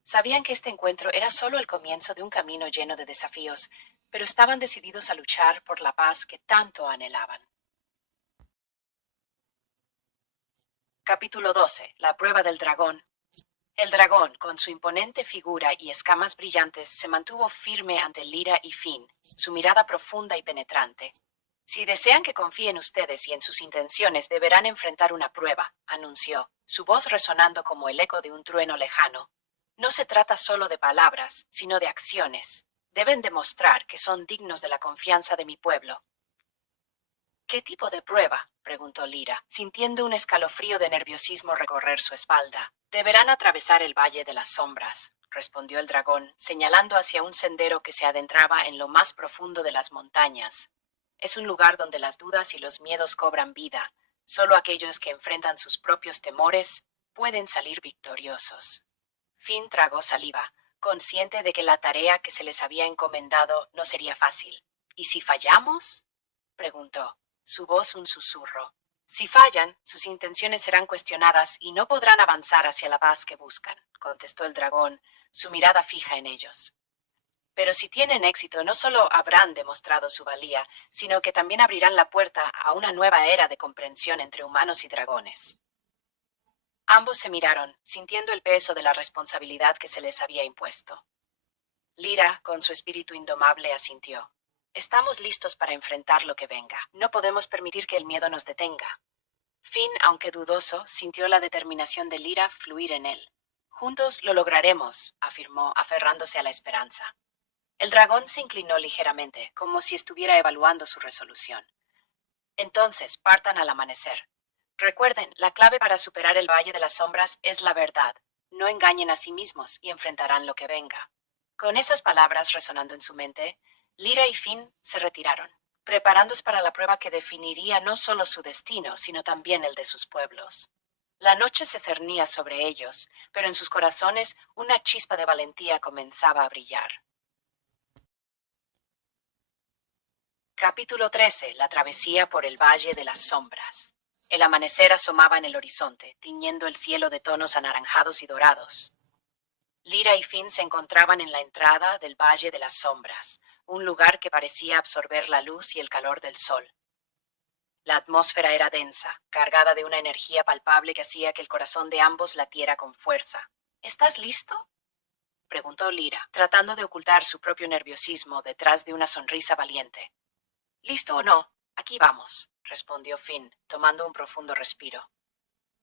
Sabían que este encuentro era solo el comienzo de un camino lleno de desafíos, pero estaban decididos a luchar por la paz que tanto anhelaban. Capítulo 12. La prueba del dragón. El dragón, con su imponente figura y escamas brillantes, se mantuvo firme ante Lyra y Finn, su mirada profunda y penetrante. Si desean que confíe en ustedes y en sus intenciones, deberán enfrentar una prueba, anunció, su voz resonando como el eco de un trueno lejano. No se trata solo de palabras, sino de acciones. Deben demostrar que son dignos de la confianza de mi pueblo. ¿Qué tipo de prueba?, preguntó Lyra, sintiendo un escalofrío de nerviosismo recorrer su espalda. Deberán atravesar el Valle de las Sombras, respondió el dragón, señalando hacia un sendero que se adentraba en lo más profundo de las montañas. Es un lugar donde las dudas y los miedos cobran vida. Solo aquellos que enfrentan sus propios temores pueden salir victoriosos. Finn tragó saliva, consciente de que la tarea que se les había encomendado no sería fácil. ¿Y si fallamos?, preguntó, su voz un susurro. Si fallan, sus intenciones serán cuestionadas y no podrán avanzar hacia la paz que buscan, contestó el dragón, su mirada fija en ellos. Pero si tienen éxito, no solo habrán demostrado su valía, sino que también abrirán la puerta a una nueva era de comprensión entre humanos y dragones. Ambos se miraron, sintiendo el peso de la responsabilidad que se les había impuesto. Lyra, con su espíritu indomable, asintió. Estamos listos para enfrentar lo que venga. No podemos permitir que el miedo nos detenga. Finn, aunque dudoso, sintió la determinación de Lyra fluir en él. Juntos lo lograremos, afirmó, aferrándose a la esperanza. El dragón se inclinó ligeramente, como si estuviera evaluando su resolución. Entonces, partan al amanecer. Recuerden, la clave para superar el Valle de las Sombras es la verdad. No engañen a sí mismos y enfrentarán lo que venga. Con esas palabras resonando en su mente, Lyra y Finn se retiraron, preparándose para la prueba que definiría no solo su destino, sino también el de sus pueblos. La noche se cernía sobre ellos, pero en sus corazones una chispa de valentía comenzaba a brillar. Capítulo 13. La travesía por el Valle de las Sombras. El amanecer asomaba en el horizonte, tiñendo el cielo de tonos anaranjados y dorados. Lyra y Finn se encontraban en la entrada del Valle de las Sombras, un lugar que parecía absorber la luz y el calor del sol. La atmósfera era densa, cargada de una energía palpable que hacía que el corazón de ambos latiera con fuerza. ¿Estás listo?, preguntó Lyra, tratando de ocultar su propio nerviosismo detrás de una sonrisa valiente. ¿Listo o no? Aquí vamos, respondió Finn, tomando un profundo respiro.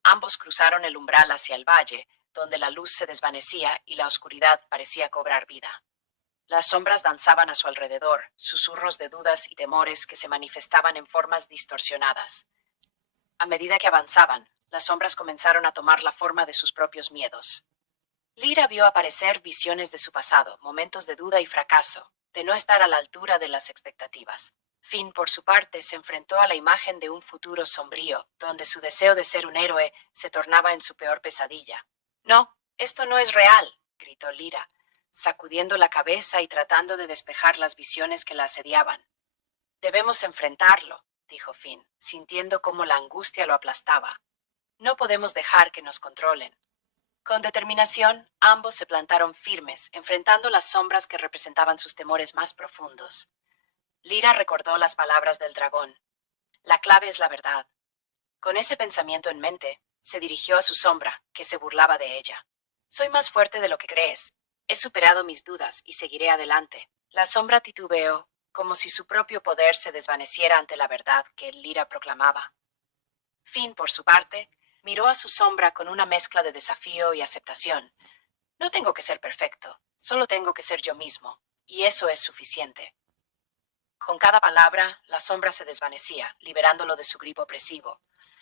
Ambos cruzaron el umbral hacia el valle, donde la luz se desvanecía y la oscuridad parecía cobrar vida. Las sombras danzaban a su alrededor, susurros de dudas y temores que se manifestaban en formas distorsionadas. A medida que avanzaban, las sombras comenzaron a tomar la forma de sus propios miedos. Lyra vio aparecer visiones de su pasado, momentos de duda y fracaso, de no estar a la altura de las expectativas. Finn, por su parte, se enfrentó a la imagen de un futuro sombrío, donde su deseo de ser un héroe se tornaba en su peor pesadilla. «No, esto no es real», gritó Lyra, sacudiendo la cabeza y tratando de despejar las visiones que la asediaban. «Debemos enfrentarlo», dijo Finn, sintiendo cómo la angustia lo aplastaba. «No podemos dejar que nos controlen». Con determinación, ambos se plantaron firmes, enfrentando las sombras que representaban sus temores más profundos. Lyra recordó las palabras del dragón. La clave es la verdad. Con ese pensamiento en mente, se dirigió a su sombra, que se burlaba de ella. «Soy más fuerte de lo que crees. He superado mis dudas y seguiré adelante». La sombra titubeó, como si su propio poder se desvaneciera ante la verdad que Lyra proclamaba. Finn, por su parte, miró a su sombra con una mezcla de desafío y aceptación. «No tengo que ser perfecto, solo tengo que ser yo mismo, y eso es suficiente». Con cada palabra, la sombra se desvanecía, liberándolo de su grip opresivo.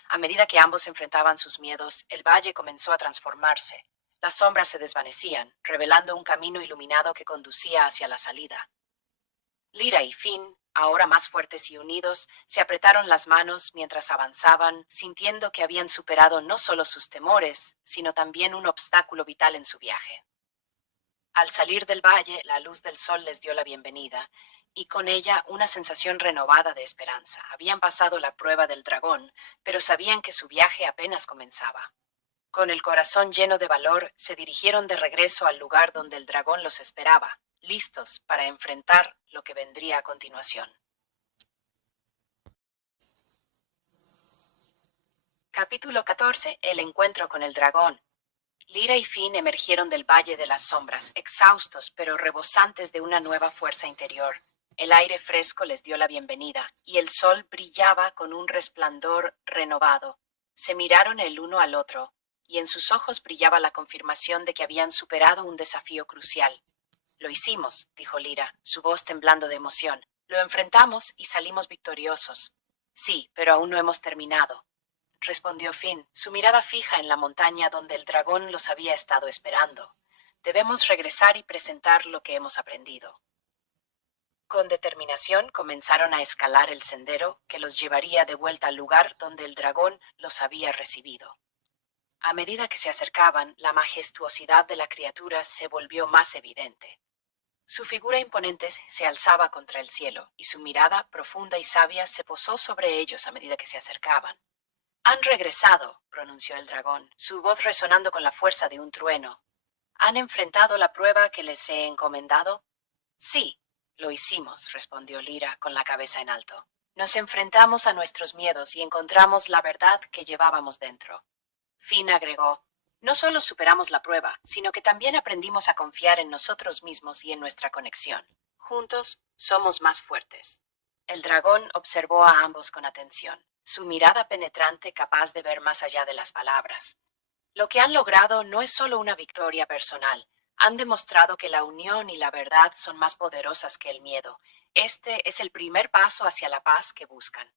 A medida que ambos enfrentaban sus miedos, el valle comenzó a transformarse. Las sombras se desvanecían, revelando un camino iluminado que conducía hacia la salida. Lyra y Finn, ahora más fuertes y unidos, se apretaron las manos mientras avanzaban, sintiendo que habían superado no solo sus temores, sino también un obstáculo vital en su viaje. Al salir del valle, la luz del sol les dio la bienvenida, y con ella una sensación renovada de esperanza. Habían pasado la prueba del dragón, pero sabían que su viaje apenas comenzaba. Con el corazón lleno de valor, se dirigieron de regreso al lugar donde el dragón los esperaba, listos para enfrentar lo que vendría a continuación. Capítulo 14. El encuentro con el dragón. Lyra y Finn emergieron del Valle de las Sombras, exhaustos pero rebosantes de una nueva fuerza interior. El aire fresco les dio la bienvenida, y el sol brillaba con un resplandor renovado. Se miraron el uno al otro, y en sus ojos brillaba la confirmación de que habían superado un desafío crucial. Lo hicimos, dijo Lyra, su voz temblando de emoción. Lo enfrentamos y salimos victoriosos. Sí, pero aún no hemos terminado, respondió Finn, su mirada fija en la montaña donde el dragón los había estado esperando. Debemos regresar y presentar lo que hemos aprendido. Con determinación comenzaron a escalar el sendero que los llevaría de vuelta al lugar donde el dragón los había recibido. A medida que se acercaban, la majestuosidad de la criatura se volvió más evidente. Su figura imponente se alzaba contra el cielo, y su mirada, profunda y sabia, se posó sobre ellos a medida que se acercaban. Han regresado, pronunció el dragón, su voz resonando con la fuerza de un trueno. ¿Han enfrentado la prueba que les he encomendado? Sí, lo hicimos, respondió Lyra con la cabeza en alto. Nos enfrentamos a nuestros miedos y encontramos la verdad que llevábamos dentro. Finn agregó, no solo superamos la prueba, sino que también aprendimos a confiar en nosotros mismos y en nuestra conexión. Juntos, somos más fuertes. El dragón observó a ambos con atención, su mirada penetrante capaz de ver más allá de las palabras. Lo que han logrado no es solo una victoria personal, han demostrado que la unión y la verdad son más poderosas que el miedo. Este es el primer paso hacia la paz que buscan.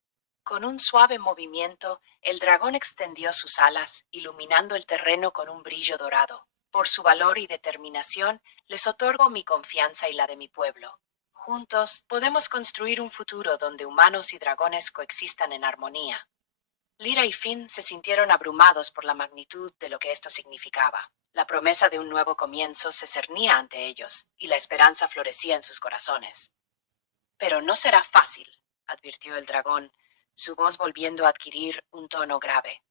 Con un suave movimiento, el dragón extendió sus alas, iluminando el terreno con un brillo dorado. Por su valor y determinación, les otorgo mi confianza y la de mi pueblo. Juntos, podemos construir un futuro donde humanos y dragones coexistan en armonía. Lyra y Finn se sintieron abrumados por la magnitud de lo que esto significaba. La promesa de un nuevo comienzo se cernía ante ellos, y la esperanza florecía en sus corazones. Pero no será fácil, advirtió el dragón, su voz volviendo a adquirir un tono grave.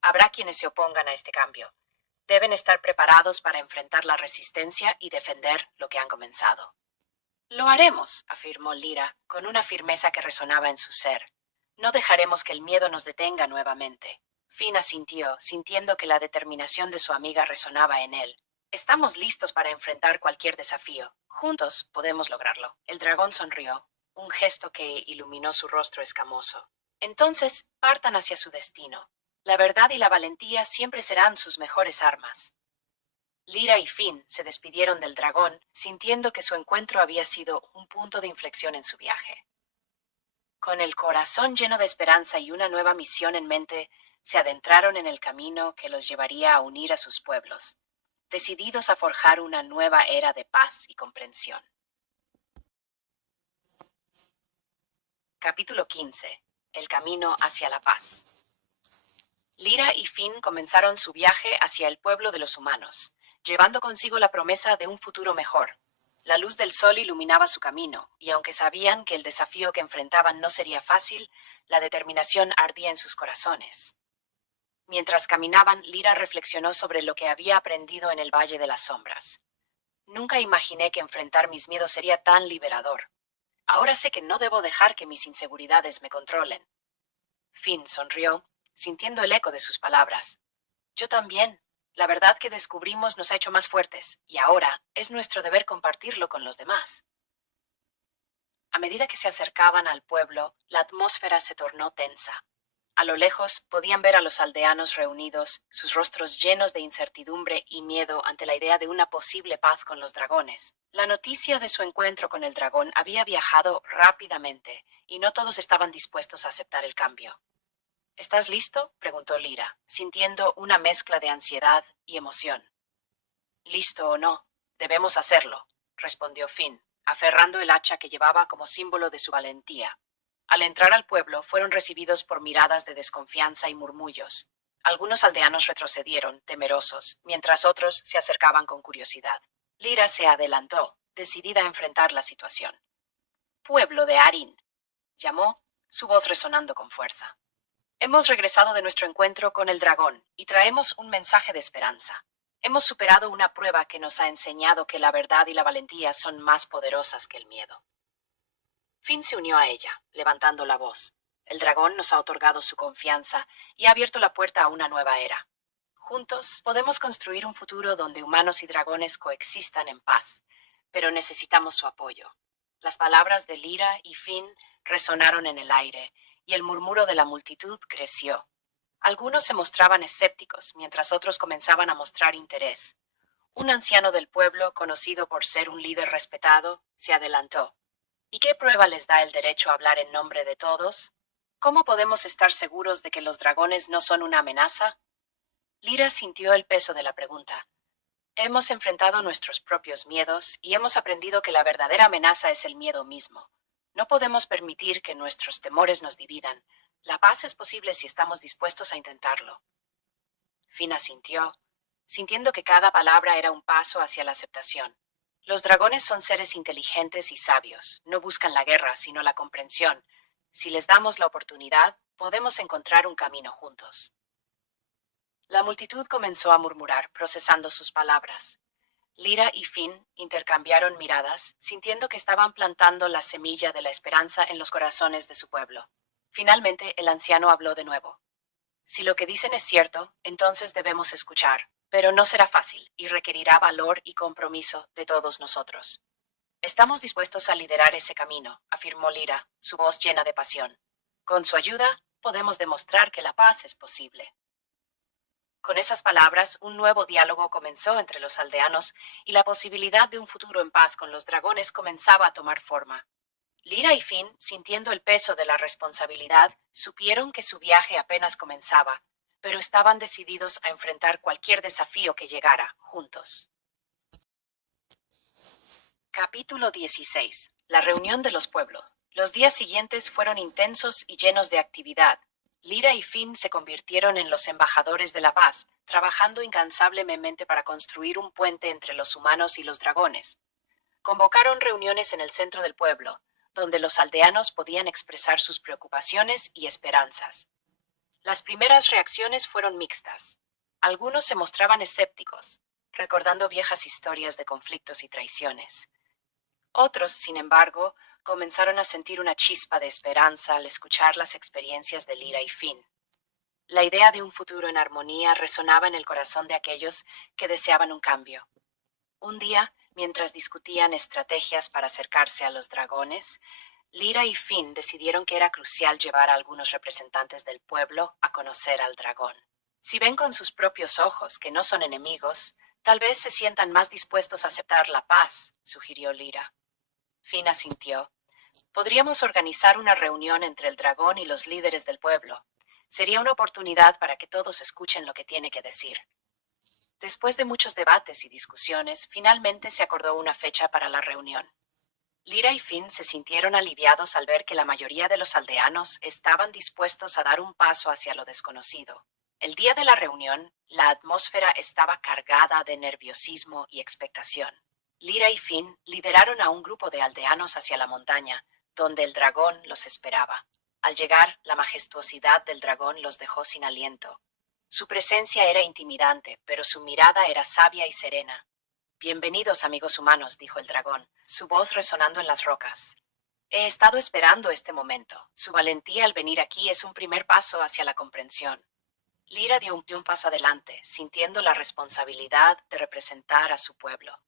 Habrá quienes se opongan a este cambio. Deben estar preparados para enfrentar la resistencia y defender lo que han comenzado. Lo haremos, afirmó Lyra, con una firmeza que resonaba en su ser. No dejaremos que el miedo nos detenga nuevamente. Finn asintió, sintiendo que la determinación de su amiga resonaba en él. Estamos listos para enfrentar cualquier desafío. Juntos podemos lograrlo. El dragón sonrió, un gesto que iluminó su rostro escamoso. Entonces, partan hacia su destino. La verdad y la valentía siempre serán sus mejores armas. Lyra y Finn se despidieron del dragón, sintiendo que su encuentro había sido un punto de inflexión en su viaje. Con el corazón lleno de esperanza y una nueva misión en mente, se adentraron en el camino que los llevaría a unir a sus pueblos, decididos a forjar una nueva era de paz y comprensión. Capítulo 15. El camino hacia la paz. Lyra y Finn comenzaron su viaje hacia el pueblo de los humanos, llevando consigo la promesa de un futuro mejor. La luz del sol iluminaba su camino, y aunque sabían que el desafío que enfrentaban no sería fácil, la determinación ardía en sus corazones. Mientras caminaban, Lyra reflexionó sobre lo que había aprendido en el Valle de las Sombras. Nunca imaginé que enfrentar mis miedos sería tan liberador. Ahora sé que no debo dejar que mis inseguridades me controlen. Finn sonrió, sintiendo el eco de sus palabras. Yo también. La verdad que descubrimos nos ha hecho más fuertes, y ahora es nuestro deber compartirlo con los demás. A medida que se acercaban al pueblo, la atmósfera se tornó tensa. A lo lejos podían ver a los aldeanos reunidos, sus rostros llenos de incertidumbre y miedo ante la idea de una posible paz con los dragones. La noticia de su encuentro con el dragón había viajado rápidamente, y no todos estaban dispuestos a aceptar el cambio. ¿Estás listo?, preguntó Lyra, sintiendo una mezcla de ansiedad y emoción. Listo o no, debemos hacerlo, respondió Finn, aferrando el hacha que llevaba como símbolo de su valentía. Al entrar al pueblo, fueron recibidos por miradas de desconfianza y murmullos. Algunos aldeanos retrocedieron, temerosos, mientras otros se acercaban con curiosidad. Lyra se adelantó, decidida a enfrentar la situación. «Pueblo de Arin», llamó, su voz resonando con fuerza. «Hemos regresado de nuestro encuentro con el dragón y traemos un mensaje de esperanza. Hemos superado una prueba que nos ha enseñado que la verdad y la valentía son más poderosas que el miedo». Finn se unió a ella, levantando la voz. El dragón nos ha otorgado su confianza y ha abierto la puerta a una nueva era. Juntos podemos construir un futuro donde humanos y dragones coexistan en paz, pero necesitamos su apoyo. Las palabras de Lyra y Finn resonaron en el aire, y el murmuro de la multitud creció. Algunos se mostraban escépticos, mientras otros comenzaban a mostrar interés. Un anciano del pueblo, conocido por ser un líder respetado, se adelantó. ¿Y qué prueba les da el derecho a hablar en nombre de todos? ¿Cómo podemos estar seguros de que los dragones no son una amenaza? Lyra sintió el peso de la pregunta. Hemos enfrentado nuestros propios miedos y hemos aprendido que la verdadera amenaza es el miedo mismo. No podemos permitir que nuestros temores nos dividan. La paz es posible si estamos dispuestos a intentarlo. Finn asintió, sintiendo que cada palabra era un paso hacia la aceptación. Los dragones son seres inteligentes y sabios. No buscan la guerra, sino la comprensión. Si les damos la oportunidad, podemos encontrar un camino juntos. La multitud comenzó a murmurar, procesando sus palabras. Lyra y Finn intercambiaron miradas, sintiendo que estaban plantando la semilla de la esperanza en los corazones de su pueblo. Finalmente, el anciano habló de nuevo. Si lo que dicen es cierto, entonces debemos escuchar, pero no será fácil y requerirá valor y compromiso de todos nosotros. Estamos dispuestos a liderar ese camino, afirmó Lyra, su voz llena de pasión. Con su ayuda, podemos demostrar que la paz es posible. Con esas palabras, un nuevo diálogo comenzó entre los aldeanos y la posibilidad de un futuro en paz con los dragones comenzaba a tomar forma. Lyra y Finn, sintiendo el peso de la responsabilidad, supieron que su viaje apenas comenzaba, pero estaban decididos a enfrentar cualquier desafío que llegara, juntos. Capítulo 16. La reunión de los pueblos. Los días siguientes fueron intensos y llenos de actividad. Lyra y Finn se convirtieron en los embajadores de la paz, trabajando incansablemente para construir un puente entre los humanos y los dragones. Convocaron reuniones en el centro del pueblo, donde los aldeanos podían expresar sus preocupaciones y esperanzas. Las primeras reacciones fueron mixtas. Algunos se mostraban escépticos, recordando viejas historias de conflictos y traiciones. Otros, sin embargo, comenzaron a sentir una chispa de esperanza al escuchar las experiencias de Lyra y Finn. La idea de un futuro en armonía resonaba en el corazón de aquellos que deseaban un cambio. Un día, mientras discutían estrategias para acercarse a los dragones, Lyra y Finn decidieron que era crucial llevar a algunos representantes del pueblo a conocer al dragón. Si ven con sus propios ojos que no son enemigos, tal vez se sientan más dispuestos a aceptar la paz, sugirió Lyra. Finn asintió. Podríamos organizar una reunión entre el dragón y los líderes del pueblo. Sería una oportunidad para que todos escuchen lo que tiene que decir. Después de muchos debates y discusiones, finalmente se acordó una fecha para la reunión. Lyra y Finn se sintieron aliviados al ver que la mayoría de los aldeanos estaban dispuestos a dar un paso hacia lo desconocido. El día de la reunión, la atmósfera estaba cargada de nerviosismo y expectación. Lyra y Finn lideraron a un grupo de aldeanos hacia la montaña, donde el dragón los esperaba. Al llegar, la majestuosidad del dragón los dejó sin aliento. Su presencia era intimidante, pero su mirada era sabia y serena. Bienvenidos, amigos humanos, dijo el dragón, su voz resonando en las rocas. He estado esperando este momento. Su valentía al venir aquí es un primer paso hacia la comprensión. Lyra dio un paso adelante, sintiendo la responsabilidad de representar a su pueblo.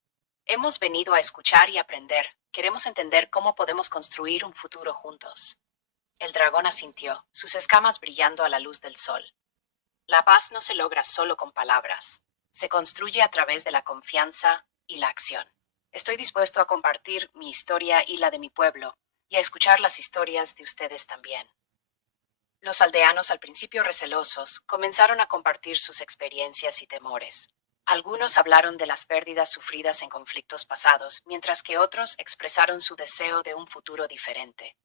Hemos venido a escuchar y aprender. Queremos entender cómo podemos construir un futuro juntos. El dragón asintió, sus escamas brillando a la luz del sol. La paz no se logra solo con palabras. Se construye a través de la confianza y la acción. Estoy dispuesto a compartir mi historia y la de mi pueblo, y a escuchar las historias de ustedes también. Los aldeanos, al principio recelosos, comenzaron a compartir sus experiencias y temores. Algunos hablaron de las pérdidas sufridas en conflictos pasados, mientras que otros expresaron su deseo de un futuro diferente.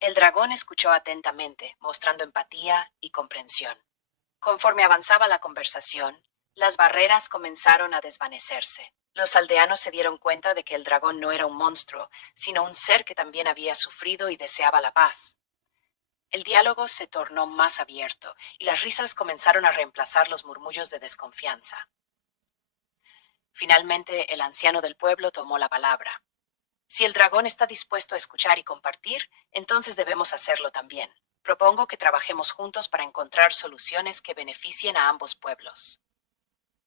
El dragón escuchó atentamente, mostrando empatía y comprensión. Conforme avanzaba la conversación, las barreras comenzaron a desvanecerse. Los aldeanos se dieron cuenta de que el dragón no era un monstruo, sino un ser que también había sufrido y deseaba la paz. El diálogo se tornó más abierto, y las risas comenzaron a reemplazar los murmullos de desconfianza. Finalmente, el anciano del pueblo tomó la palabra. Si el dragón está dispuesto a escuchar y compartir, entonces debemos hacerlo también. Propongo que trabajemos juntos para encontrar soluciones que beneficien a ambos pueblos.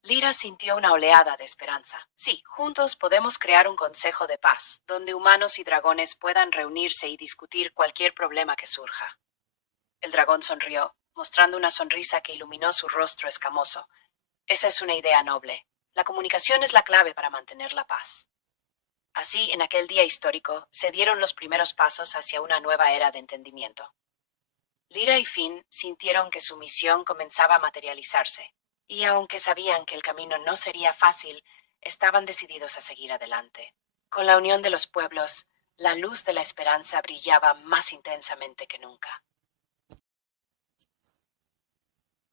Lyra sintió una oleada de esperanza. Sí, juntos podemos crear un consejo de paz, donde humanos y dragones puedan reunirse y discutir cualquier problema que surja. El dragón sonrió, mostrando una sonrisa que iluminó su rostro escamoso. Esa es una idea noble. La comunicación es la clave para mantener la paz. Así, en aquel día histórico, se dieron los primeros pasos hacia una nueva era de entendimiento. Lyra y Finn sintieron que su misión comenzaba a materializarse, y aunque sabían que el camino no sería fácil, estaban decididos a seguir adelante. Con la unión de los pueblos, la luz de la esperanza brillaba más intensamente que nunca.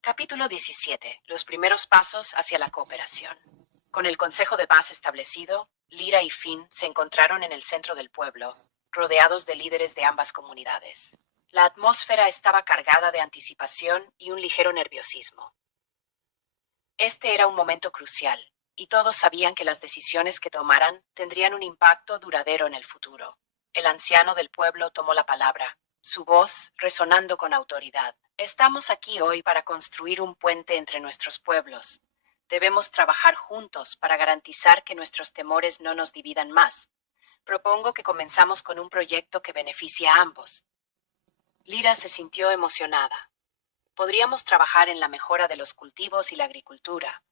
Capítulo 17. Los primeros pasos hacia la cooperación. Con el Consejo de Paz establecido, Lyra y Finn se encontraron en el centro del pueblo, rodeados de líderes de ambas comunidades. La atmósfera estaba cargada de anticipación y un ligero nerviosismo. Este era un momento crucial, y todos sabían que las decisiones que tomaran tendrían un impacto duradero en el futuro. El anciano del pueblo tomó la palabra, su voz resonando con autoridad. Estamos aquí hoy para construir un puente entre nuestros pueblos. Debemos trabajar juntos para garantizar que nuestros temores no nos dividan más. Propongo que comenzamos con un proyecto que beneficie a ambos. Lyra se sintió emocionada. Podríamos trabajar en la mejora de los cultivos y la agricultura.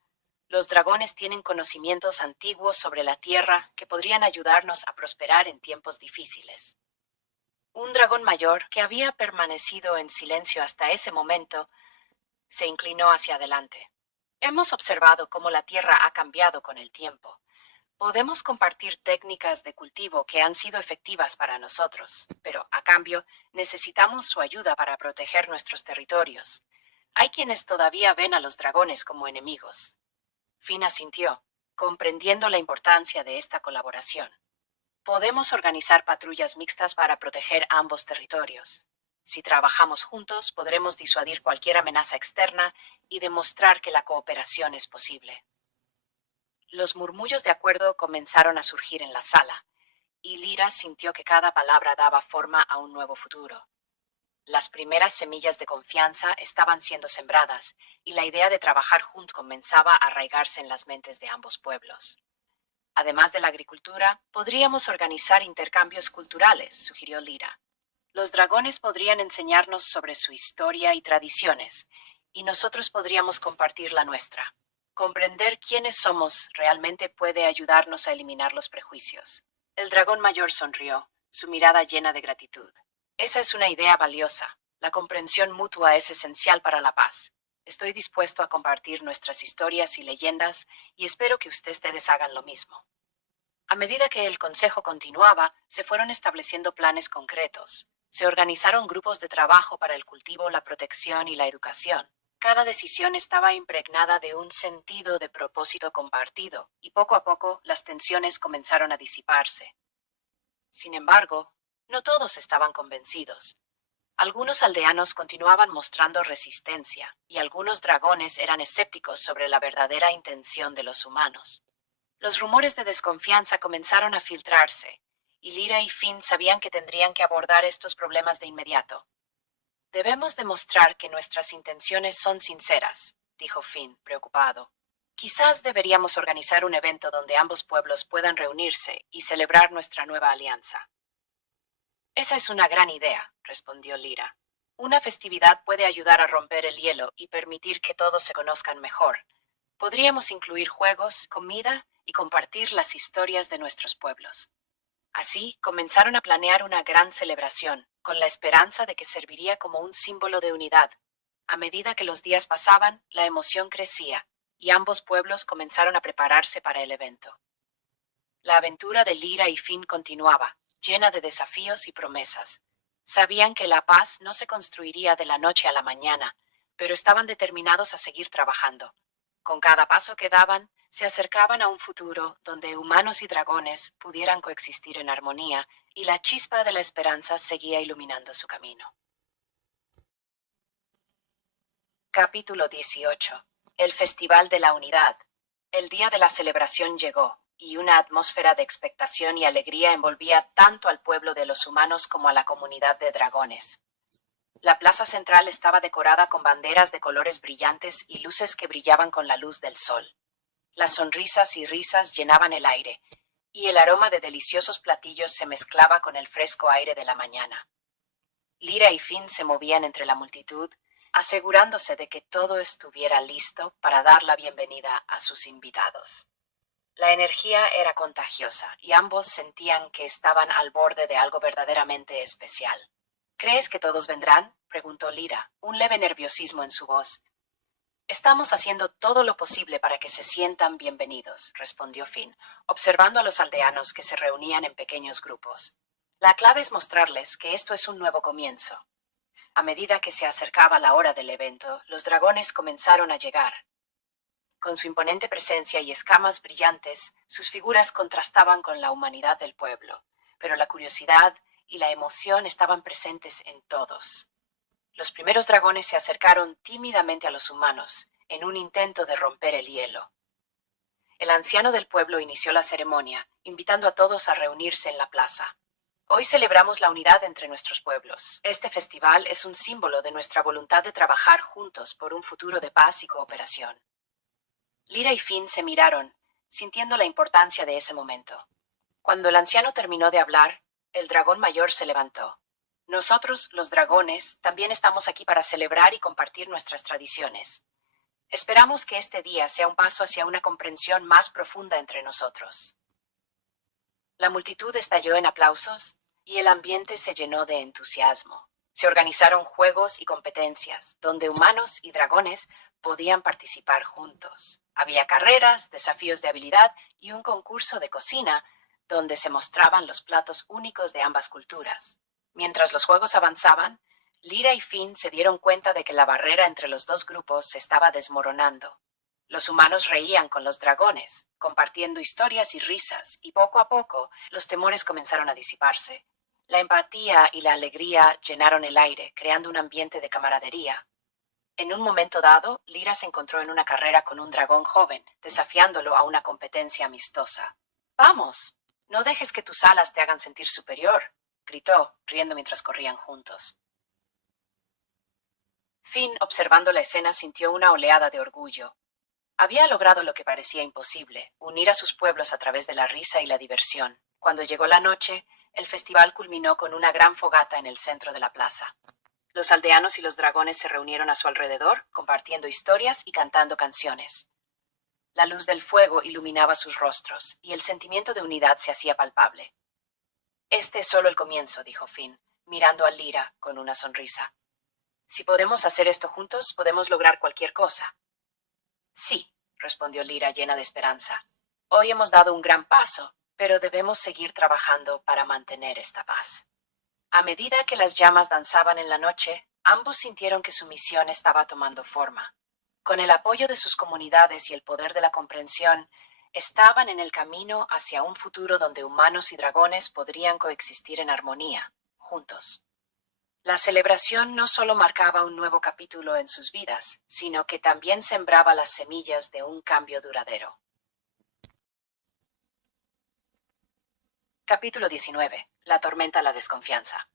Los dragones tienen conocimientos antiguos sobre la tierra que podrían ayudarnos a prosperar en tiempos difíciles. Un dragón mayor, que había permanecido en silencio hasta ese momento, se inclinó hacia adelante. Hemos observado cómo la tierra ha cambiado con el tiempo. Podemos compartir técnicas de cultivo que han sido efectivas para nosotros, pero a cambio necesitamos su ayuda para proteger nuestros territorios. Hay quienes todavía ven a los dragones como enemigos. Finn asintió, comprendiendo la importancia de esta colaboración. Podemos organizar patrullas mixtas para proteger ambos territorios. Si trabajamos juntos, podremos disuadir cualquier amenaza externa y demostrar que la cooperación es posible. Los murmullos de acuerdo comenzaron a surgir en la sala, y Lyra sintió que cada palabra daba forma a un nuevo futuro. Las primeras semillas de confianza estaban siendo sembradas, y la idea de trabajar juntos comenzaba a arraigarse en las mentes de ambos pueblos. Además de la agricultura, podríamos organizar intercambios culturales, sugirió Lyra. Los dragones podrían enseñarnos sobre su historia y tradiciones, y nosotros podríamos compartir la nuestra. Comprender quiénes somos realmente puede ayudarnos a eliminar los prejuicios. El dragón mayor sonrió, su mirada llena de gratitud. Esa es una idea valiosa. La comprensión mutua es esencial para la paz. Estoy dispuesto a compartir nuestras historias y leyendas y espero que ustedes hagan lo mismo. A medida que el consejo continuaba, se fueron estableciendo planes concretos. Se organizaron grupos de trabajo para el cultivo, la protección y la educación. Cada decisión estaba impregnada de un sentido de propósito compartido, y poco a poco las tensiones comenzaron a disiparse. Sin embargo, no todos estaban convencidos. Algunos aldeanos continuaban mostrando resistencia, y algunos dragones eran escépticos sobre la verdadera intención de los humanos. Los rumores de desconfianza comenzaron a filtrarse, y Lyra y Finn sabían que tendrían que abordar estos problemas de inmediato. Debemos demostrar que nuestras intenciones son sinceras, dijo Finn, preocupado. Quizás deberíamos organizar un evento donde ambos pueblos puedan reunirse y celebrar nuestra nueva alianza. Esa es una gran idea, respondió Lyra. Una festividad puede ayudar a romper el hielo y permitir que todos se conozcan mejor. Podríamos incluir juegos, comida y compartir las historias de nuestros pueblos. Así, comenzaron a planear una gran celebración, con la esperanza de que serviría como un símbolo de unidad. A medida que los días pasaban, la emoción crecía, y ambos pueblos comenzaron a prepararse para el evento. La aventura de Lyra y Finn continuaba, llena de desafíos y promesas. Sabían que la paz no se construiría de la noche a la mañana, pero estaban determinados a seguir trabajando. Con cada paso que daban, se acercaban a un futuro donde humanos y dragones pudieran coexistir en armonía, y la chispa de la esperanza seguía iluminando su camino. Capítulo 18. El Festival de la Unidad. El día de la celebración llegó, y una atmósfera de expectación y alegría envolvía tanto al pueblo de los humanos como a la comunidad de dragones. La plaza central estaba decorada con banderas de colores brillantes y luces que brillaban con la luz del sol. Las sonrisas y risas llenaban el aire, y el aroma de deliciosos platillos se mezclaba con el fresco aire de la mañana. Lyra y Finn se movían entre la multitud, asegurándose de que todo estuviera listo para dar la bienvenida a sus invitados. La energía era contagiosa y ambos sentían que estaban al borde de algo verdaderamente especial. ¿Crees que todos vendrán?, preguntó Lyra, un leve nerviosismo en su voz. Estamos haciendo todo lo posible para que se sientan bienvenidos, respondió Finn, observando a los aldeanos que se reunían en pequeños grupos. La clave es mostrarles que esto es un nuevo comienzo. A medida que se acercaba la hora del evento, los dragones comenzaron a llegar. Con su imponente presencia y escamas brillantes, sus figuras contrastaban con la humanidad del pueblo, pero la curiosidad y la emoción estaban presentes en todos. Los primeros dragones se acercaron tímidamente a los humanos, en un intento de romper el hielo. El anciano del pueblo inició la ceremonia, invitando a todos a reunirse en la plaza. Hoy celebramos la unidad entre nuestros pueblos. Este festival es un símbolo de nuestra voluntad de trabajar juntos por un futuro de paz y cooperación. Lyra y Finn se miraron, sintiendo la importancia de ese momento. Cuando el anciano terminó de hablar, el dragón mayor se levantó. Nosotros, los dragones, también estamos aquí para celebrar y compartir nuestras tradiciones. Esperamos que este día sea un paso hacia una comprensión más profunda entre nosotros. La multitud estalló en aplausos y el ambiente se llenó de entusiasmo. Se organizaron juegos y competencias, donde humanos y dragones podían participar juntos. Había carreras, desafíos de habilidad y un concurso de cocina, donde se mostraban los platos únicos de ambas culturas. Mientras los juegos avanzaban, Lyra y Finn se dieron cuenta de que la barrera entre los dos grupos se estaba desmoronando. Los humanos reían con los dragones, compartiendo historias y risas, y poco a poco los temores comenzaron a disiparse. La empatía y la alegría llenaron el aire, creando un ambiente de camaradería. En un momento dado, Lyra se encontró en una carrera con un dragón joven, desafiándolo a una competencia amistosa. ¡Vamos! No dejes que tus alas te hagan sentir superior, gritó, riendo mientras corrían juntos. Finn, observando la escena, sintió una oleada de orgullo. Había logrado lo que parecía imposible, unir a sus pueblos a través de la risa y la diversión. Cuando llegó la noche, el festival culminó con una gran fogata en el centro de la plaza. Los aldeanos y los dragones se reunieron a su alrededor, compartiendo historias y cantando canciones. La luz del fuego iluminaba sus rostros, y el sentimiento de unidad se hacía palpable. Este es solo el comienzo, dijo Finn, mirando a Lyra con una sonrisa. Si podemos hacer esto juntos, podemos lograr cualquier cosa. Sí, respondió Lyra llena de esperanza. Hoy hemos dado un gran paso, pero debemos seguir trabajando para mantener esta paz. A medida que las llamas danzaban en la noche, ambos sintieron que su misión estaba tomando forma. Con el apoyo de sus comunidades y el poder de la comprensión, estaban en el camino hacia un futuro donde humanos y dragones podrían coexistir en armonía, juntos. La celebración no solo marcaba un nuevo capítulo en sus vidas, sino que también sembraba las semillas de un cambio duradero. Capítulo 19. La tormenta a la desconfianza.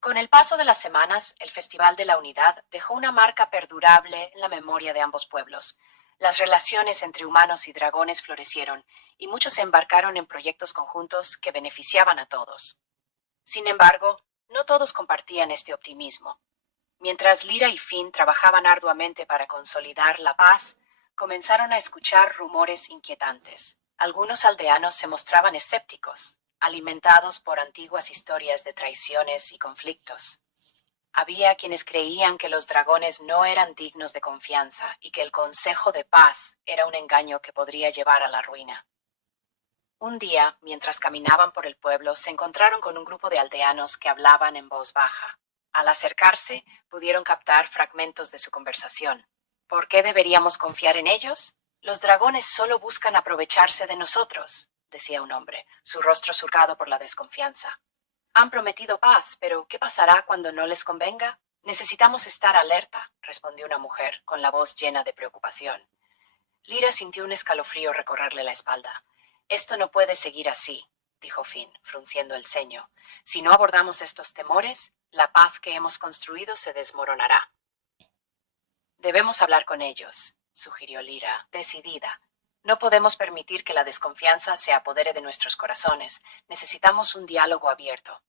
Con el paso de las semanas, el Festival de la Unidad dejó una marca perdurable en la memoria de ambos pueblos. Las relaciones entre humanos y dragones florecieron, y muchos se embarcaron en proyectos conjuntos que beneficiaban a todos. Sin embargo, no todos compartían este optimismo. Mientras Lyra y Finn trabajaban arduamente para consolidar la paz, comenzaron a escuchar rumores inquietantes. Algunos aldeanos se mostraban escépticos, alimentados por antiguas historias de traiciones y conflictos. Había quienes creían que los dragones no eran dignos de confianza y que el Consejo de Paz era un engaño que podría llevar a la ruina. Un día, mientras caminaban por el pueblo, se encontraron con un grupo de aldeanos que hablaban en voz baja. Al acercarse, pudieron captar fragmentos de su conversación. ¿Por qué deberíamos confiar en ellos? Los dragones solo buscan aprovecharse de nosotros, decía un hombre, su rostro surcado por la desconfianza. Han prometido paz, pero ¿qué pasará cuando no les convenga? Necesitamos estar alerta, respondió una mujer, con la voz llena de preocupación. Lyra sintió un escalofrío recorrerle la espalda. Esto no puede seguir así, dijo Finn, frunciendo el ceño. Si no abordamos estos temores, la paz que hemos construido se desmoronará. Debemos hablar con ellos, sugirió Lyra, decidida. No podemos permitir que la desconfianza se apodere de nuestros corazones. Necesitamos un diálogo abierto.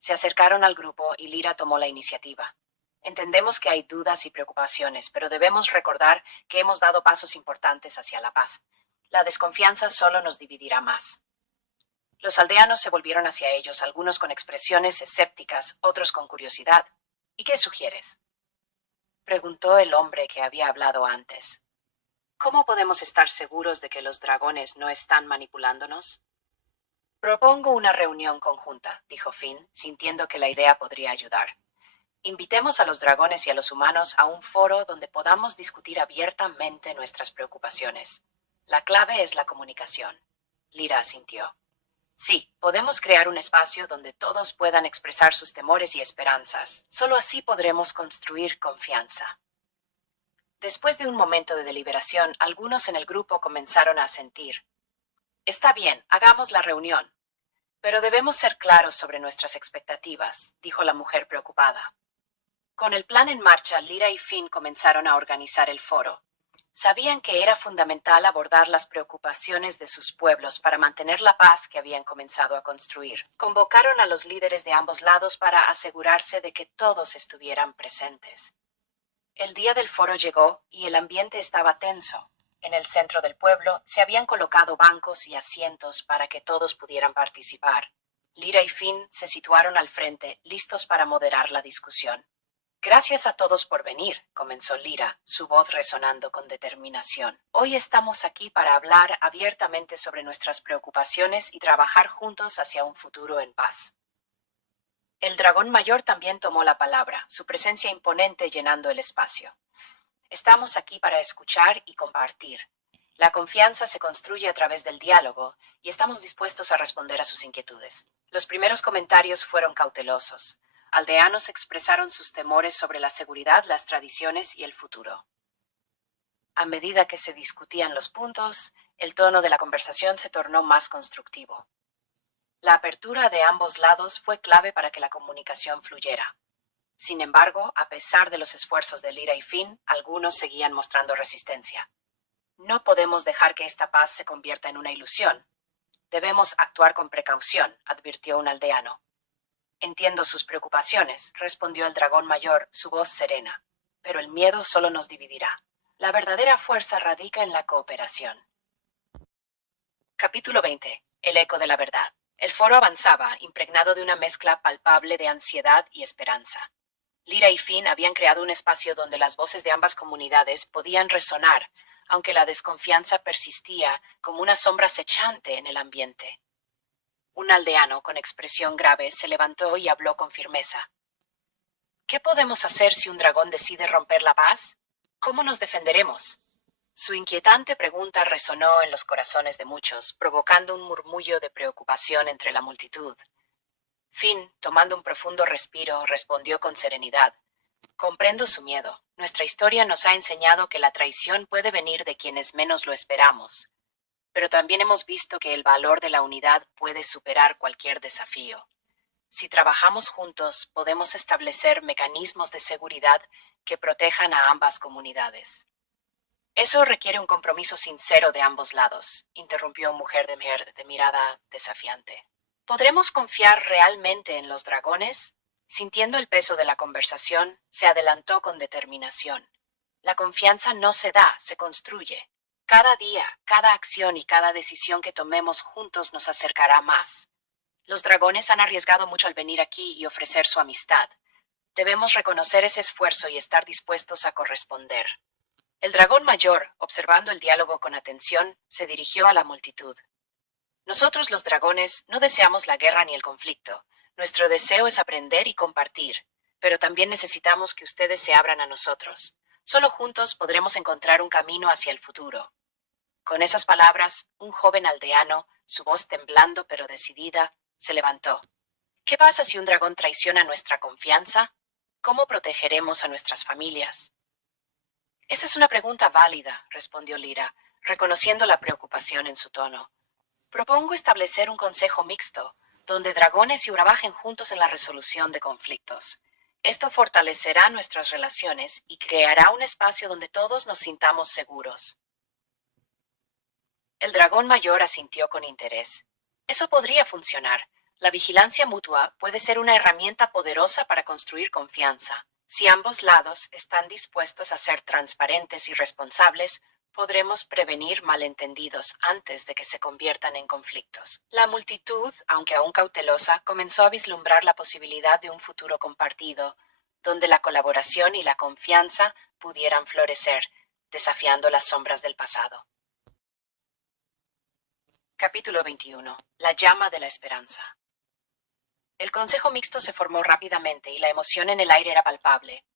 Se acercaron al grupo y Lyra tomó la iniciativa. Entendemos que hay dudas y preocupaciones, pero debemos recordar que hemos dado pasos importantes hacia la paz. La desconfianza solo nos dividirá más. Los aldeanos se volvieron hacia ellos, algunos con expresiones escépticas, otros con curiosidad. ¿Y qué sugieres?, preguntó el hombre que había hablado antes. ¿Cómo podemos estar seguros de que los dragones no están manipulándonos? Propongo una reunión conjunta, dijo Finn, sintiendo que la idea podría ayudar. Invitemos a los dragones y a los humanos a un foro donde podamos discutir abiertamente nuestras preocupaciones. La clave es la comunicación. Lyra asintió. Sí, podemos crear un espacio donde todos puedan expresar sus temores y esperanzas. Solo así podremos construir confianza. Después de un momento de deliberación, algunos en el grupo comenzaron a asentir. Está bien, hagamos la reunión. Pero debemos ser claros sobre nuestras expectativas, dijo la mujer preocupada. Con el plan en marcha, Lyra y Finn comenzaron a organizar el foro. Sabían que era fundamental abordar las preocupaciones de sus pueblos para mantener la paz que habían comenzado a construir. Convocaron a los líderes de ambos lados para asegurarse de que todos estuvieran presentes. El día del foro llegó y el ambiente estaba tenso. En el centro del pueblo se habían colocado bancos y asientos para que todos pudieran participar. Lyra y Finn se situaron al frente, listos para moderar la discusión. Gracias a todos por venir, comenzó Lyra, su voz resonando con determinación. Hoy estamos aquí para hablar abiertamente sobre nuestras preocupaciones y trabajar juntos hacia un futuro en paz. El dragón mayor también tomó la palabra, su presencia imponente llenando el espacio. Estamos aquí para escuchar y compartir. La confianza se construye a través del diálogo y estamos dispuestos a responder a sus inquietudes. Los primeros comentarios fueron cautelosos. Aldeanos expresaron sus temores sobre la seguridad, las tradiciones y el futuro. A medida que se discutían los puntos, el tono de la conversación se tornó más constructivo. La apertura de ambos lados fue clave para que la comunicación fluyera. Sin embargo, a pesar de los esfuerzos de Lyra y Finn, algunos seguían mostrando resistencia. No podemos dejar que esta paz se convierta en una ilusión. Debemos actuar con precaución, advirtió un aldeano. Entiendo sus preocupaciones, respondió el dragón mayor, su voz serena. Pero el miedo solo nos dividirá. La verdadera fuerza radica en la cooperación. Capítulo 20. El eco de la verdad. El foro avanzaba, impregnado de una mezcla palpable de ansiedad y esperanza. Lyra y Finn habían creado un espacio donde las voces de ambas comunidades podían resonar, aunque la desconfianza persistía como una sombra acechante en el ambiente. Un aldeano con expresión grave se levantó y habló con firmeza. ¿Qué podemos hacer si un dragón decide romper la paz? ¿Cómo nos defenderemos? Su inquietante pregunta resonó en los corazones de muchos, provocando un murmullo de preocupación entre la multitud. Finn, tomando un profundo respiro, respondió con serenidad. Comprendo su miedo. Nuestra historia nos ha enseñado que la traición puede venir de quienes menos lo esperamos. Pero también hemos visto que el valor de la unidad puede superar cualquier desafío. Si trabajamos juntos, podemos establecer mecanismos de seguridad que protejan a ambas comunidades. Eso requiere un compromiso sincero de ambos lados, interrumpió mujer de mirada desafiante. ¿Podremos confiar realmente en los dragones? Sintiendo el peso de la conversación, se adelantó con determinación. La confianza no se da, se construye. Cada día, cada acción y cada decisión que tomemos juntos nos acercará más. Los dragones han arriesgado mucho al venir aquí y ofrecer su amistad. Debemos reconocer ese esfuerzo y estar dispuestos a corresponder. El dragón mayor, observando el diálogo con atención, se dirigió a la multitud. Nosotros los dragones no deseamos la guerra ni el conflicto. Nuestro deseo es aprender y compartir, pero también necesitamos que ustedes se abran a nosotros. Solo juntos podremos encontrar un camino hacia el futuro. Con esas palabras, un joven aldeano, su voz temblando pero decidida, se levantó. ¿Qué pasa si un dragón traiciona nuestra confianza? ¿Cómo protegeremos a nuestras familias? Esa es una pregunta válida, respondió Lyra, reconociendo la preocupación en su tono. Propongo establecer un consejo mixto, donde dragones y trabajen juntos en la resolución de conflictos. Esto fortalecerá nuestras relaciones y creará un espacio donde todos nos sintamos seguros. El dragón mayor asintió con interés. Eso podría funcionar. La vigilancia mutua puede ser una herramienta poderosa para construir confianza. Si ambos lados están dispuestos a ser transparentes y responsables, podremos prevenir malentendidos antes de que se conviertan en conflictos. La multitud, aunque aún cautelosa, comenzó a vislumbrar la posibilidad de un futuro compartido, donde la colaboración y la confianza pudieran florecer, desafiando las sombras del pasado. Capítulo 21. La llama de la esperanza. El consejo mixto se formó rápidamente y la emoción en el aire era palpable.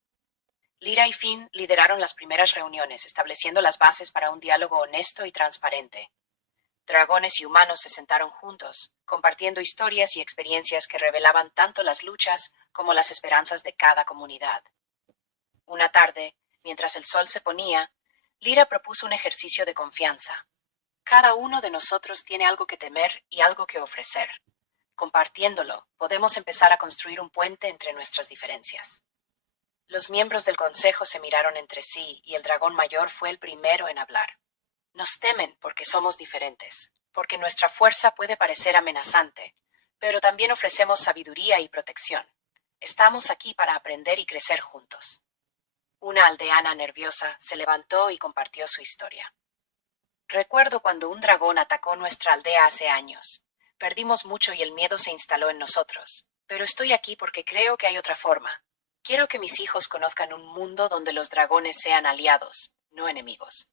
Lyra y Finn lideraron las primeras reuniones, estableciendo las bases para un diálogo honesto y transparente. Dragones y humanos se sentaron juntos, compartiendo historias y experiencias que revelaban tanto las luchas como las esperanzas de cada comunidad. Una tarde, mientras el sol se ponía, Lyra propuso un ejercicio de confianza. Cada uno de nosotros tiene algo que temer y algo que ofrecer. Compartiéndolo, podemos empezar a construir un puente entre nuestras diferencias. Los miembros del consejo se miraron entre sí y el dragón mayor fue el primero en hablar. Nos temen porque somos diferentes, porque nuestra fuerza puede parecer amenazante, pero también ofrecemos sabiduría y protección. Estamos aquí para aprender y crecer juntos. Una aldeana nerviosa se levantó y compartió su historia. Recuerdo cuando un dragón atacó nuestra aldea hace años. Perdimos mucho y el miedo se instaló en nosotros. Pero estoy aquí porque creo que hay otra forma. Quiero que mis hijos conozcan un mundo donde los dragones sean aliados, no enemigos.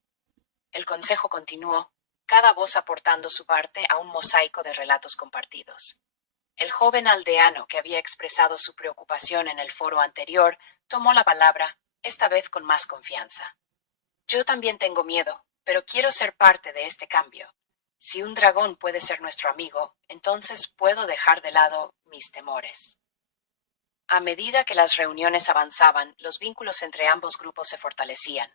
El consejo continuó, cada voz aportando su parte a un mosaico de relatos compartidos. El joven aldeano que había expresado su preocupación en el foro anterior tomó la palabra, esta vez con más confianza. Yo también tengo miedo, pero quiero ser parte de este cambio. Si un dragón puede ser nuestro amigo, entonces puedo dejar de lado mis temores. A medida que las reuniones avanzaban, los vínculos entre ambos grupos se fortalecían.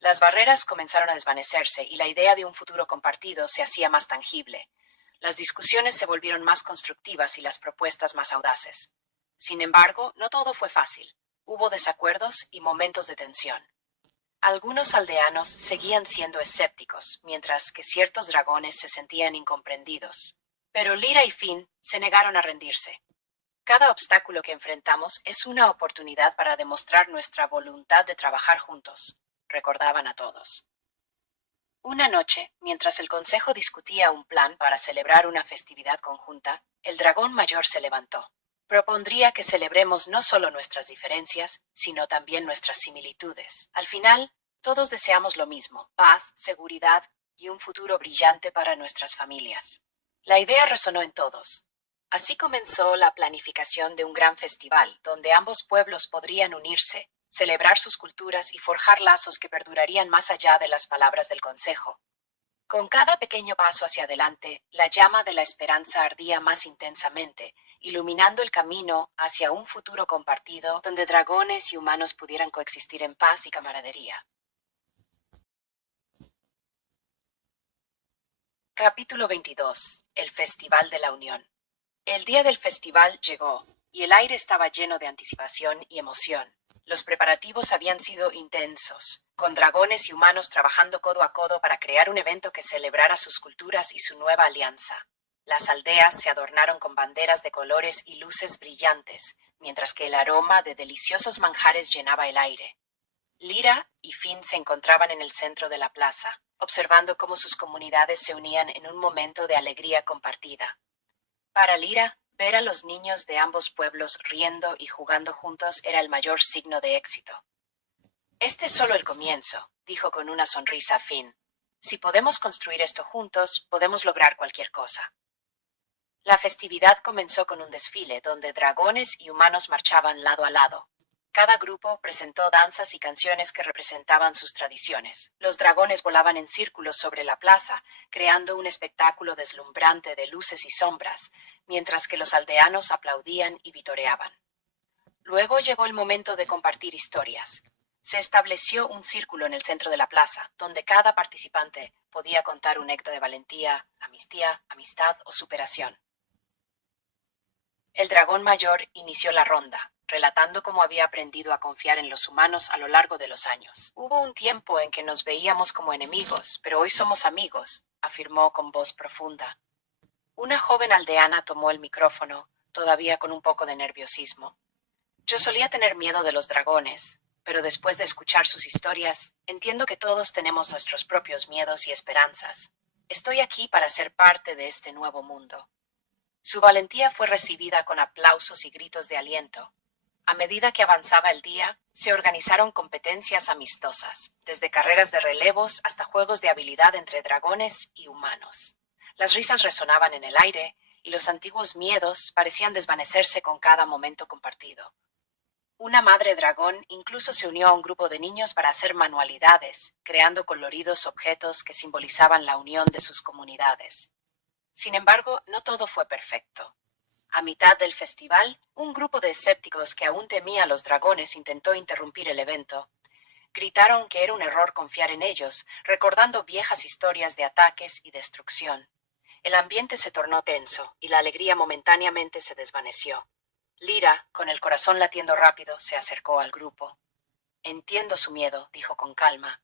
Las barreras comenzaron a desvanecerse y la idea de un futuro compartido se hacía más tangible. Las discusiones se volvieron más constructivas y las propuestas más audaces. Sin embargo, no todo fue fácil. Hubo desacuerdos y momentos de tensión. Algunos aldeanos seguían siendo escépticos, mientras que ciertos dragones se sentían incomprendidos. Pero Lyra y Finn se negaron a rendirse. Cada obstáculo que enfrentamos es una oportunidad para demostrar nuestra voluntad de trabajar juntos, recordaban a todos. Una noche, mientras el consejo discutía un plan para celebrar una festividad conjunta, el dragón mayor se levantó. Propondría que celebremos no solo nuestras diferencias, sino también nuestras similitudes. Al final, todos deseamos lo mismo: paz, seguridad y un futuro brillante para nuestras familias. La idea resonó en todos. Así comenzó la planificación de un gran festival, donde ambos pueblos podrían unirse, celebrar sus culturas y forjar lazos que perdurarían más allá de las palabras del consejo. Con cada pequeño paso hacia adelante, la llama de la esperanza ardía más intensamente, iluminando el camino hacia un futuro compartido donde dragones y humanos pudieran coexistir en paz y camaradería. Capítulo 22. El Festival de la Unión. El día del festival llegó, y el aire estaba lleno de anticipación y emoción. Los preparativos habían sido intensos, con dragones y humanos trabajando codo a codo para crear un evento que celebrara sus culturas y su nueva alianza. Las aldeas se adornaron con banderas de colores y luces brillantes, mientras que el aroma de deliciosos manjares llenaba el aire. Lyra y Finn se encontraban en el centro de la plaza, observando cómo sus comunidades se unían en un momento de alegría compartida. Para Lyra, ver a los niños de ambos pueblos riendo y jugando juntos era el mayor signo de éxito. Este es solo el comienzo, dijo con una sonrisa a Finn. Si podemos construir esto juntos, podemos lograr cualquier cosa. La festividad comenzó con un desfile donde dragones y humanos marchaban lado a lado. Cada grupo presentó danzas y canciones que representaban sus tradiciones. Los dragones volaban en círculos sobre la plaza, creando un espectáculo deslumbrante de luces y sombras, mientras que los aldeanos aplaudían y vitoreaban. Luego llegó el momento de compartir historias. Se estableció un círculo en el centro de la plaza, donde cada participante podía contar un acto de valentía, amistad o superación. El dragón mayor inició la ronda, relatando cómo había aprendido a confiar en los humanos a lo largo de los años. Hubo un tiempo en que nos veíamos como enemigos, pero hoy somos amigos, afirmó con voz profunda. Una joven aldeana tomó el micrófono, todavía con un poco de nerviosismo. Yo solía tener miedo de los dragones, pero después de escuchar sus historias, entiendo que todos tenemos nuestros propios miedos y esperanzas. Estoy aquí para ser parte de este nuevo mundo. Su valentía fue recibida con aplausos y gritos de aliento. A medida que avanzaba el día, se organizaron competencias amistosas, desde carreras de relevos hasta juegos de habilidad entre dragones y humanos. Las risas resonaban en el aire, y los antiguos miedos parecían desvanecerse con cada momento compartido. Una madre dragón incluso se unió a un grupo de niños para hacer manualidades, creando coloridos objetos que simbolizaban la unión de sus comunidades. Sin embargo, no todo fue perfecto. A mitad del festival, un grupo de escépticos que aún temía a los dragones intentó interrumpir el evento. Gritaron que era un error confiar en ellos, recordando viejas historias de ataques y destrucción. El ambiente se tornó tenso y la alegría momentáneamente se desvaneció. Lyra, con el corazón latiendo rápido, se acercó al grupo. Entiendo su miedo, dijo con calma,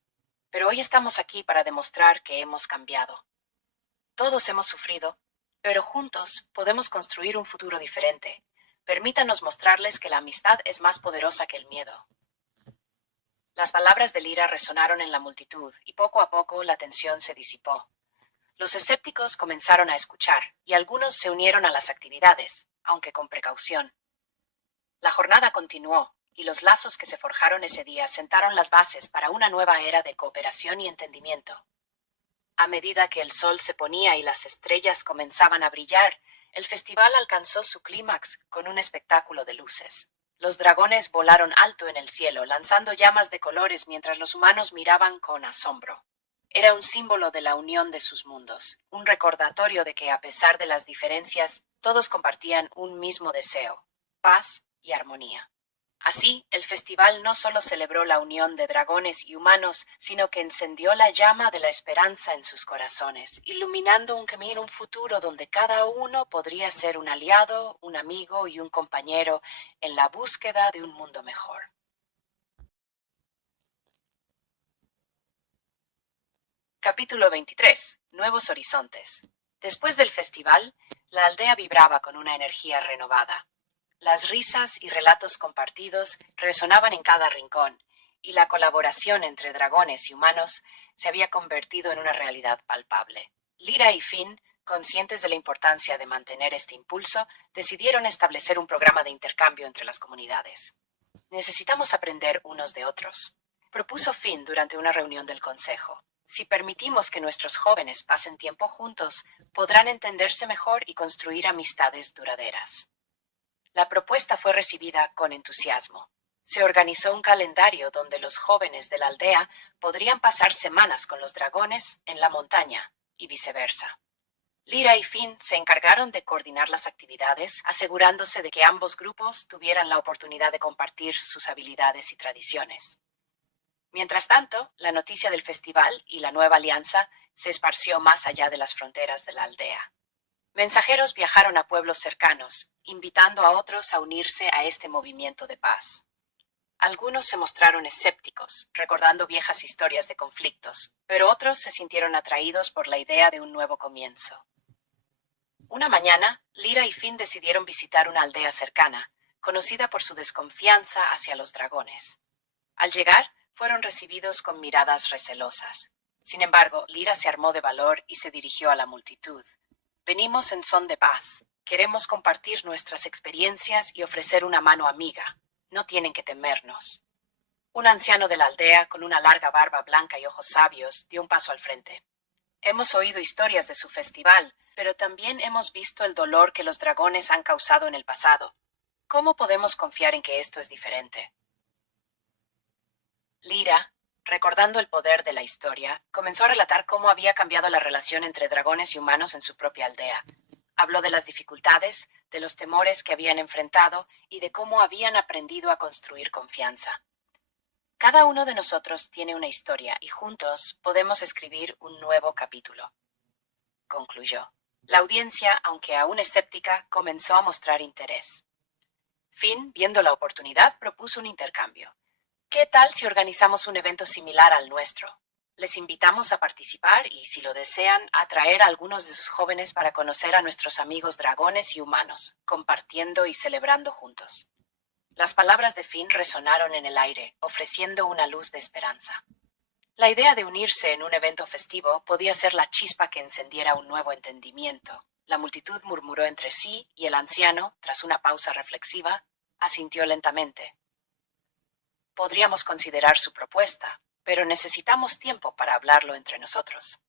pero hoy estamos aquí para demostrar que hemos cambiado. Todos hemos sufrido, pero juntos podemos construir un futuro diferente. Permítanos mostrarles que la amistad es más poderosa que el miedo. Las palabras de Lyra resonaron en la multitud y poco a poco la tensión se disipó. Los escépticos comenzaron a escuchar y algunos se unieron a las actividades, aunque con precaución. La jornada continuó y los lazos que se forjaron ese día sentaron las bases para una nueva era de cooperación y entendimiento. A medida que el sol se ponía y las estrellas comenzaban a brillar, el festival alcanzó su clímax con un espectáculo de luces. Los dragones volaron alto en el cielo, lanzando llamas de colores mientras los humanos miraban con asombro. Era un símbolo de la unión de sus mundos, un recordatorio de que a pesar de las diferencias, todos compartían un mismo deseo, paz y armonía. Así, el festival no solo celebró la unión de dragones y humanos, sino que encendió la llama de la esperanza en sus corazones, iluminando un camino, un futuro donde cada uno podría ser un aliado, un amigo y un compañero en la búsqueda de un mundo mejor. Capítulo 23. Nuevos horizontes. Después del festival, la aldea vibraba con una energía renovada. Las risas y relatos compartidos resonaban en cada rincón, y la colaboración entre dragones y humanos se había convertido en una realidad palpable. Lyra y Finn, conscientes de la importancia de mantener este impulso, decidieron establecer un programa de intercambio entre las comunidades. Necesitamos aprender unos de otros, propuso Finn durante una reunión del consejo. Si permitimos que nuestros jóvenes pasen tiempo juntos, podrán entenderse mejor y construir amistades duraderas. La propuesta fue recibida con entusiasmo. Se organizó un calendario donde los jóvenes de la aldea podrían pasar semanas con los dragones en la montaña y viceversa. Lyra y Finn se encargaron de coordinar las actividades, asegurándose de que ambos grupos tuvieran la oportunidad de compartir sus habilidades y tradiciones. Mientras tanto, la noticia del festival y la nueva alianza se esparció más allá de las fronteras de la aldea. Mensajeros viajaron a pueblos cercanos, invitando a otros a unirse a este movimiento de paz. Algunos se mostraron escépticos, recordando viejas historias de conflictos, pero otros se sintieron atraídos por la idea de un nuevo comienzo. Una mañana, Lyra y Finn decidieron visitar una aldea cercana, conocida por su desconfianza hacia los dragones. Al llegar, fueron recibidos con miradas recelosas. Sin embargo, Lyra se armó de valor y se dirigió a la multitud. Venimos en son de paz. Queremos compartir nuestras experiencias y ofrecer una mano amiga. No tienen que temernos. Un anciano de la aldea, con una larga barba blanca y ojos sabios, dio un paso al frente. Hemos oído historias de su festival, pero también hemos visto el dolor que los dragones han causado en el pasado. ¿Cómo podemos confiar en que esto es diferente? Lyra, recordando el poder de la historia, comenzó a relatar cómo había cambiado la relación entre dragones y humanos en su propia aldea. Habló de las dificultades, de los temores que habían enfrentado y de cómo habían aprendido a construir confianza. Cada uno de nosotros tiene una historia y juntos podemos escribir un nuevo capítulo, concluyó. La audiencia, aunque aún escéptica, comenzó a mostrar interés. Finn, viendo la oportunidad, propuso un intercambio. ¿Qué tal si organizamos un evento similar al nuestro? Les invitamos a participar y, si lo desean, a traer a algunos de sus jóvenes para conocer a nuestros amigos dragones y humanos, compartiendo y celebrando juntos. Las palabras de Finn resonaron en el aire, ofreciendo una luz de esperanza. La idea de unirse en un evento festivo podía ser la chispa que encendiera un nuevo entendimiento. La multitud murmuró entre sí y el anciano, tras una pausa reflexiva, asintió lentamente. Podríamos considerar su propuesta, pero necesitamos tiempo para hablarlo entre nosotros.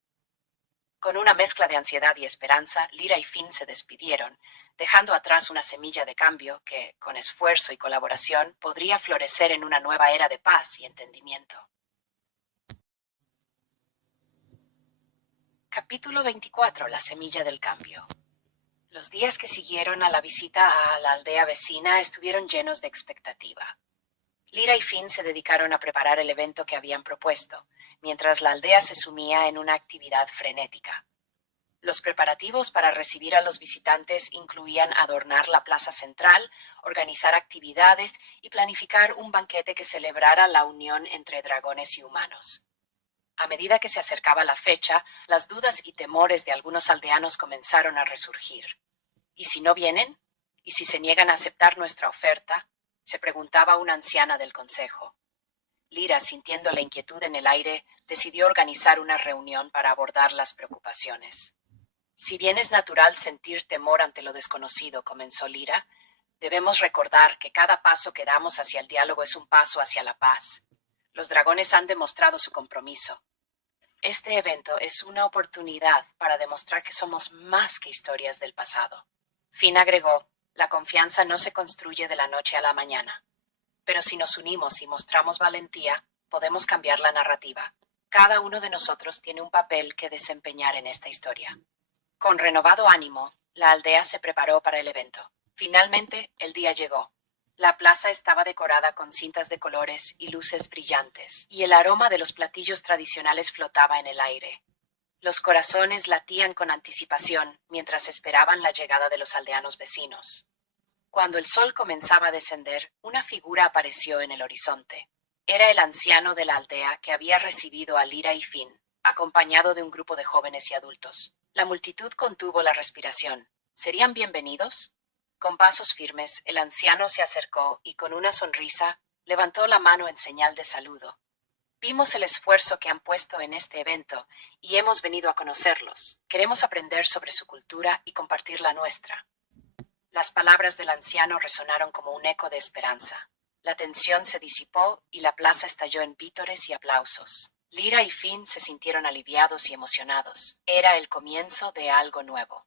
Con una mezcla de ansiedad y esperanza, Lyra y Finn se despidieron, dejando atrás una semilla de cambio que, con esfuerzo y colaboración, podría florecer en una nueva era de paz y entendimiento. Capítulo 24. La semilla del cambio. Los días que siguieron a la visita a la aldea vecina estuvieron llenos de expectativa. Lyra y Finn se dedicaron a preparar el evento que habían propuesto, mientras la aldea se sumía en una actividad frenética. Los preparativos para recibir a los visitantes incluían adornar la plaza central, organizar actividades y planificar un banquete que celebrara la unión entre dragones y humanos. A medida que se acercaba la fecha, las dudas y temores de algunos aldeanos comenzaron a resurgir. ¿Y si no vienen? ¿Y si se niegan a aceptar nuestra oferta? Se preguntaba una anciana del consejo. Lyra, sintiendo la inquietud en el aire, decidió organizar una reunión para abordar las preocupaciones. Si bien es natural sentir temor ante lo desconocido, comenzó Lyra, debemos recordar que cada paso que damos hacia el diálogo es un paso hacia la paz. Los dragones han demostrado su compromiso. Este evento es una oportunidad para demostrar que somos más que historias del pasado. Finn agregó, la confianza no se construye de la noche a la mañana. Pero si nos unimos y mostramos valentía, podemos cambiar la narrativa. Cada uno de nosotros tiene un papel que desempeñar en esta historia. Con renovado ánimo, la aldea se preparó para el evento. Finalmente, el día llegó. La plaza estaba decorada con cintas de colores y luces brillantes, y el aroma de los platillos tradicionales flotaba en el aire. Los corazones latían con anticipación mientras esperaban la llegada de los aldeanos vecinos. Cuando el sol comenzaba a descender, una figura apareció en el horizonte. Era el anciano de la aldea que había recibido a Lyra y Finn, acompañado de un grupo de jóvenes y adultos. La multitud contuvo la respiración. ¿Serían bienvenidos? Con pasos firmes, el anciano se acercó y con una sonrisa levantó la mano en señal de saludo. Vimos el esfuerzo que han puesto en este evento y hemos venido a conocerlos. Queremos aprender sobre su cultura y compartir la nuestra. Las palabras del anciano resonaron como un eco de esperanza. La tensión se disipó y la plaza estalló en vítores y aplausos. Lyra y Finn se sintieron aliviados y emocionados. Era el comienzo de algo nuevo.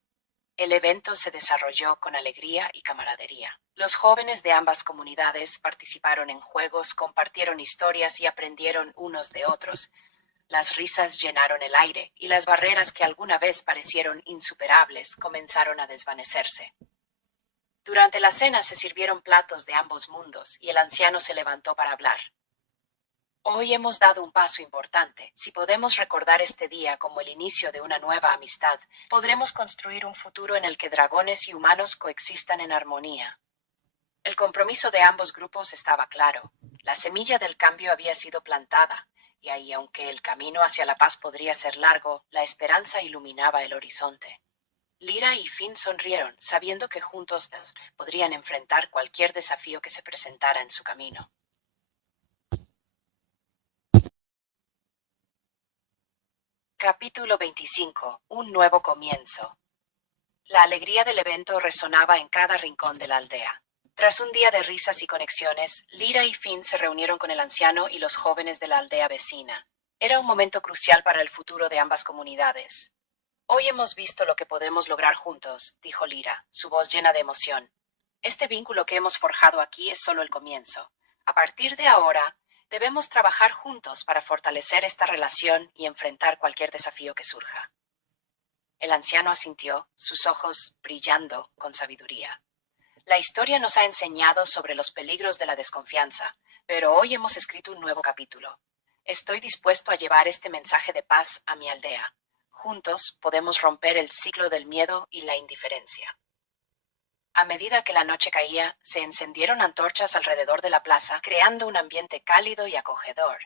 El evento se desarrolló con alegría y camaradería. Los jóvenes de ambas comunidades participaron en juegos, compartieron historias y aprendieron unos de otros. Las risas llenaron el aire y las barreras que alguna vez parecieron insuperables comenzaron a desvanecerse. Durante la cena se sirvieron platos de ambos mundos y el anciano se levantó para hablar. Hoy hemos dado un paso importante. Si podemos recordar este día como el inicio de una nueva amistad, podremos construir un futuro en el que dragones y humanos coexistan en armonía. El compromiso de ambos grupos estaba claro. La semilla del cambio había sido plantada, y ahí, aunque el camino hacia la paz podría ser largo, la esperanza iluminaba el horizonte. Lyra y Finn sonrieron, sabiendo que juntos podrían enfrentar cualquier desafío que se presentara en su camino. Capítulo 25. Un nuevo comienzo. La alegría del evento resonaba en cada rincón de la aldea. Tras un día de risas y conexiones, Lyra y Finn se reunieron con el anciano y los jóvenes de la aldea vecina. Era un momento crucial para el futuro de ambas comunidades. Hoy hemos visto lo que podemos lograr juntos, dijo Lyra, su voz llena de emoción. Este vínculo que hemos forjado aquí es solo el comienzo. A partir de ahora, debemos trabajar juntos para fortalecer esta relación y enfrentar cualquier desafío que surja. El anciano asintió, sus ojos brillando con sabiduría. La historia nos ha enseñado sobre los peligros de la desconfianza, pero hoy hemos escrito un nuevo capítulo. Estoy dispuesto a llevar este mensaje de paz a mi aldea. Juntos podemos romper el ciclo del miedo y la indiferencia. A medida que la noche caía, se encendieron antorchas alrededor de la plaza, creando un ambiente cálido y acogedor.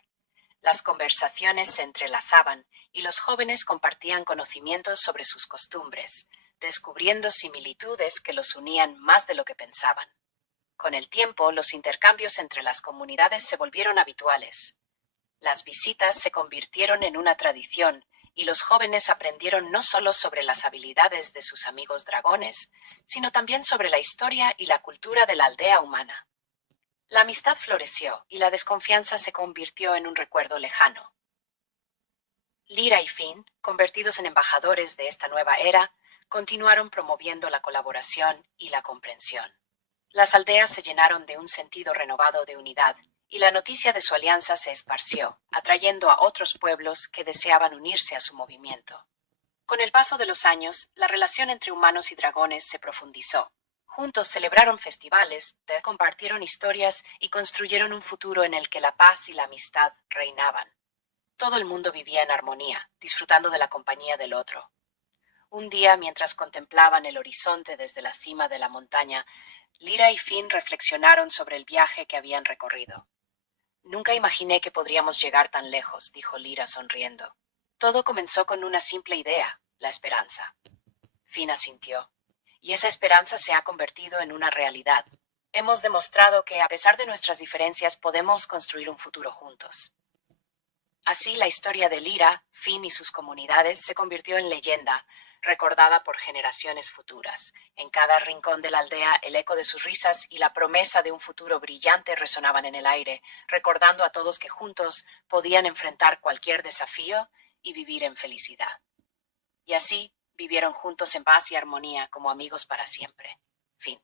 Las conversaciones se entrelazaban y los jóvenes compartían conocimientos sobre sus costumbres, descubriendo similitudes que los unían más de lo que pensaban. Con el tiempo, los intercambios entre las comunidades se volvieron habituales. Las visitas se convirtieron en una tradición, y los jóvenes aprendieron no solo sobre las habilidades de sus amigos dragones, sino también sobre la historia y la cultura de la aldea humana. La amistad floreció y la desconfianza se convirtió en un recuerdo lejano. Lyra y Finn, convertidos en embajadores de esta nueva era, continuaron promoviendo la colaboración y la comprensión. Las aldeas se llenaron de un sentido renovado de unidad, y la noticia de su alianza se esparció, atrayendo a otros pueblos que deseaban unirse a su movimiento. Con el paso de los años, la relación entre humanos y dragones se profundizó. Juntos celebraron festivales, compartieron historias y construyeron un futuro en el que la paz y la amistad reinaban. Todo el mundo vivía en armonía, disfrutando de la compañía del otro. Un día, mientras contemplaban el horizonte desde la cima de la montaña, Lyra y Finn reflexionaron sobre el viaje que habían recorrido. Nunca imaginé que podríamos llegar tan lejos, dijo Lyra sonriendo. Todo comenzó con una simple idea, la esperanza. Finn asintió. Y esa esperanza se ha convertido en una realidad. Hemos demostrado que, a pesar de nuestras diferencias, podemos construir un futuro juntos. Así, la historia de Lyra, Finn y sus comunidades se convirtió en leyenda, recordada por generaciones futuras. En cada rincón de la aldea, el eco de sus risas y la promesa de un futuro brillante resonaban en el aire, recordando a todos que juntos podían enfrentar cualquier desafío y vivir en felicidad. Y así, vivieron juntos en paz y armonía como amigos para siempre. Fin.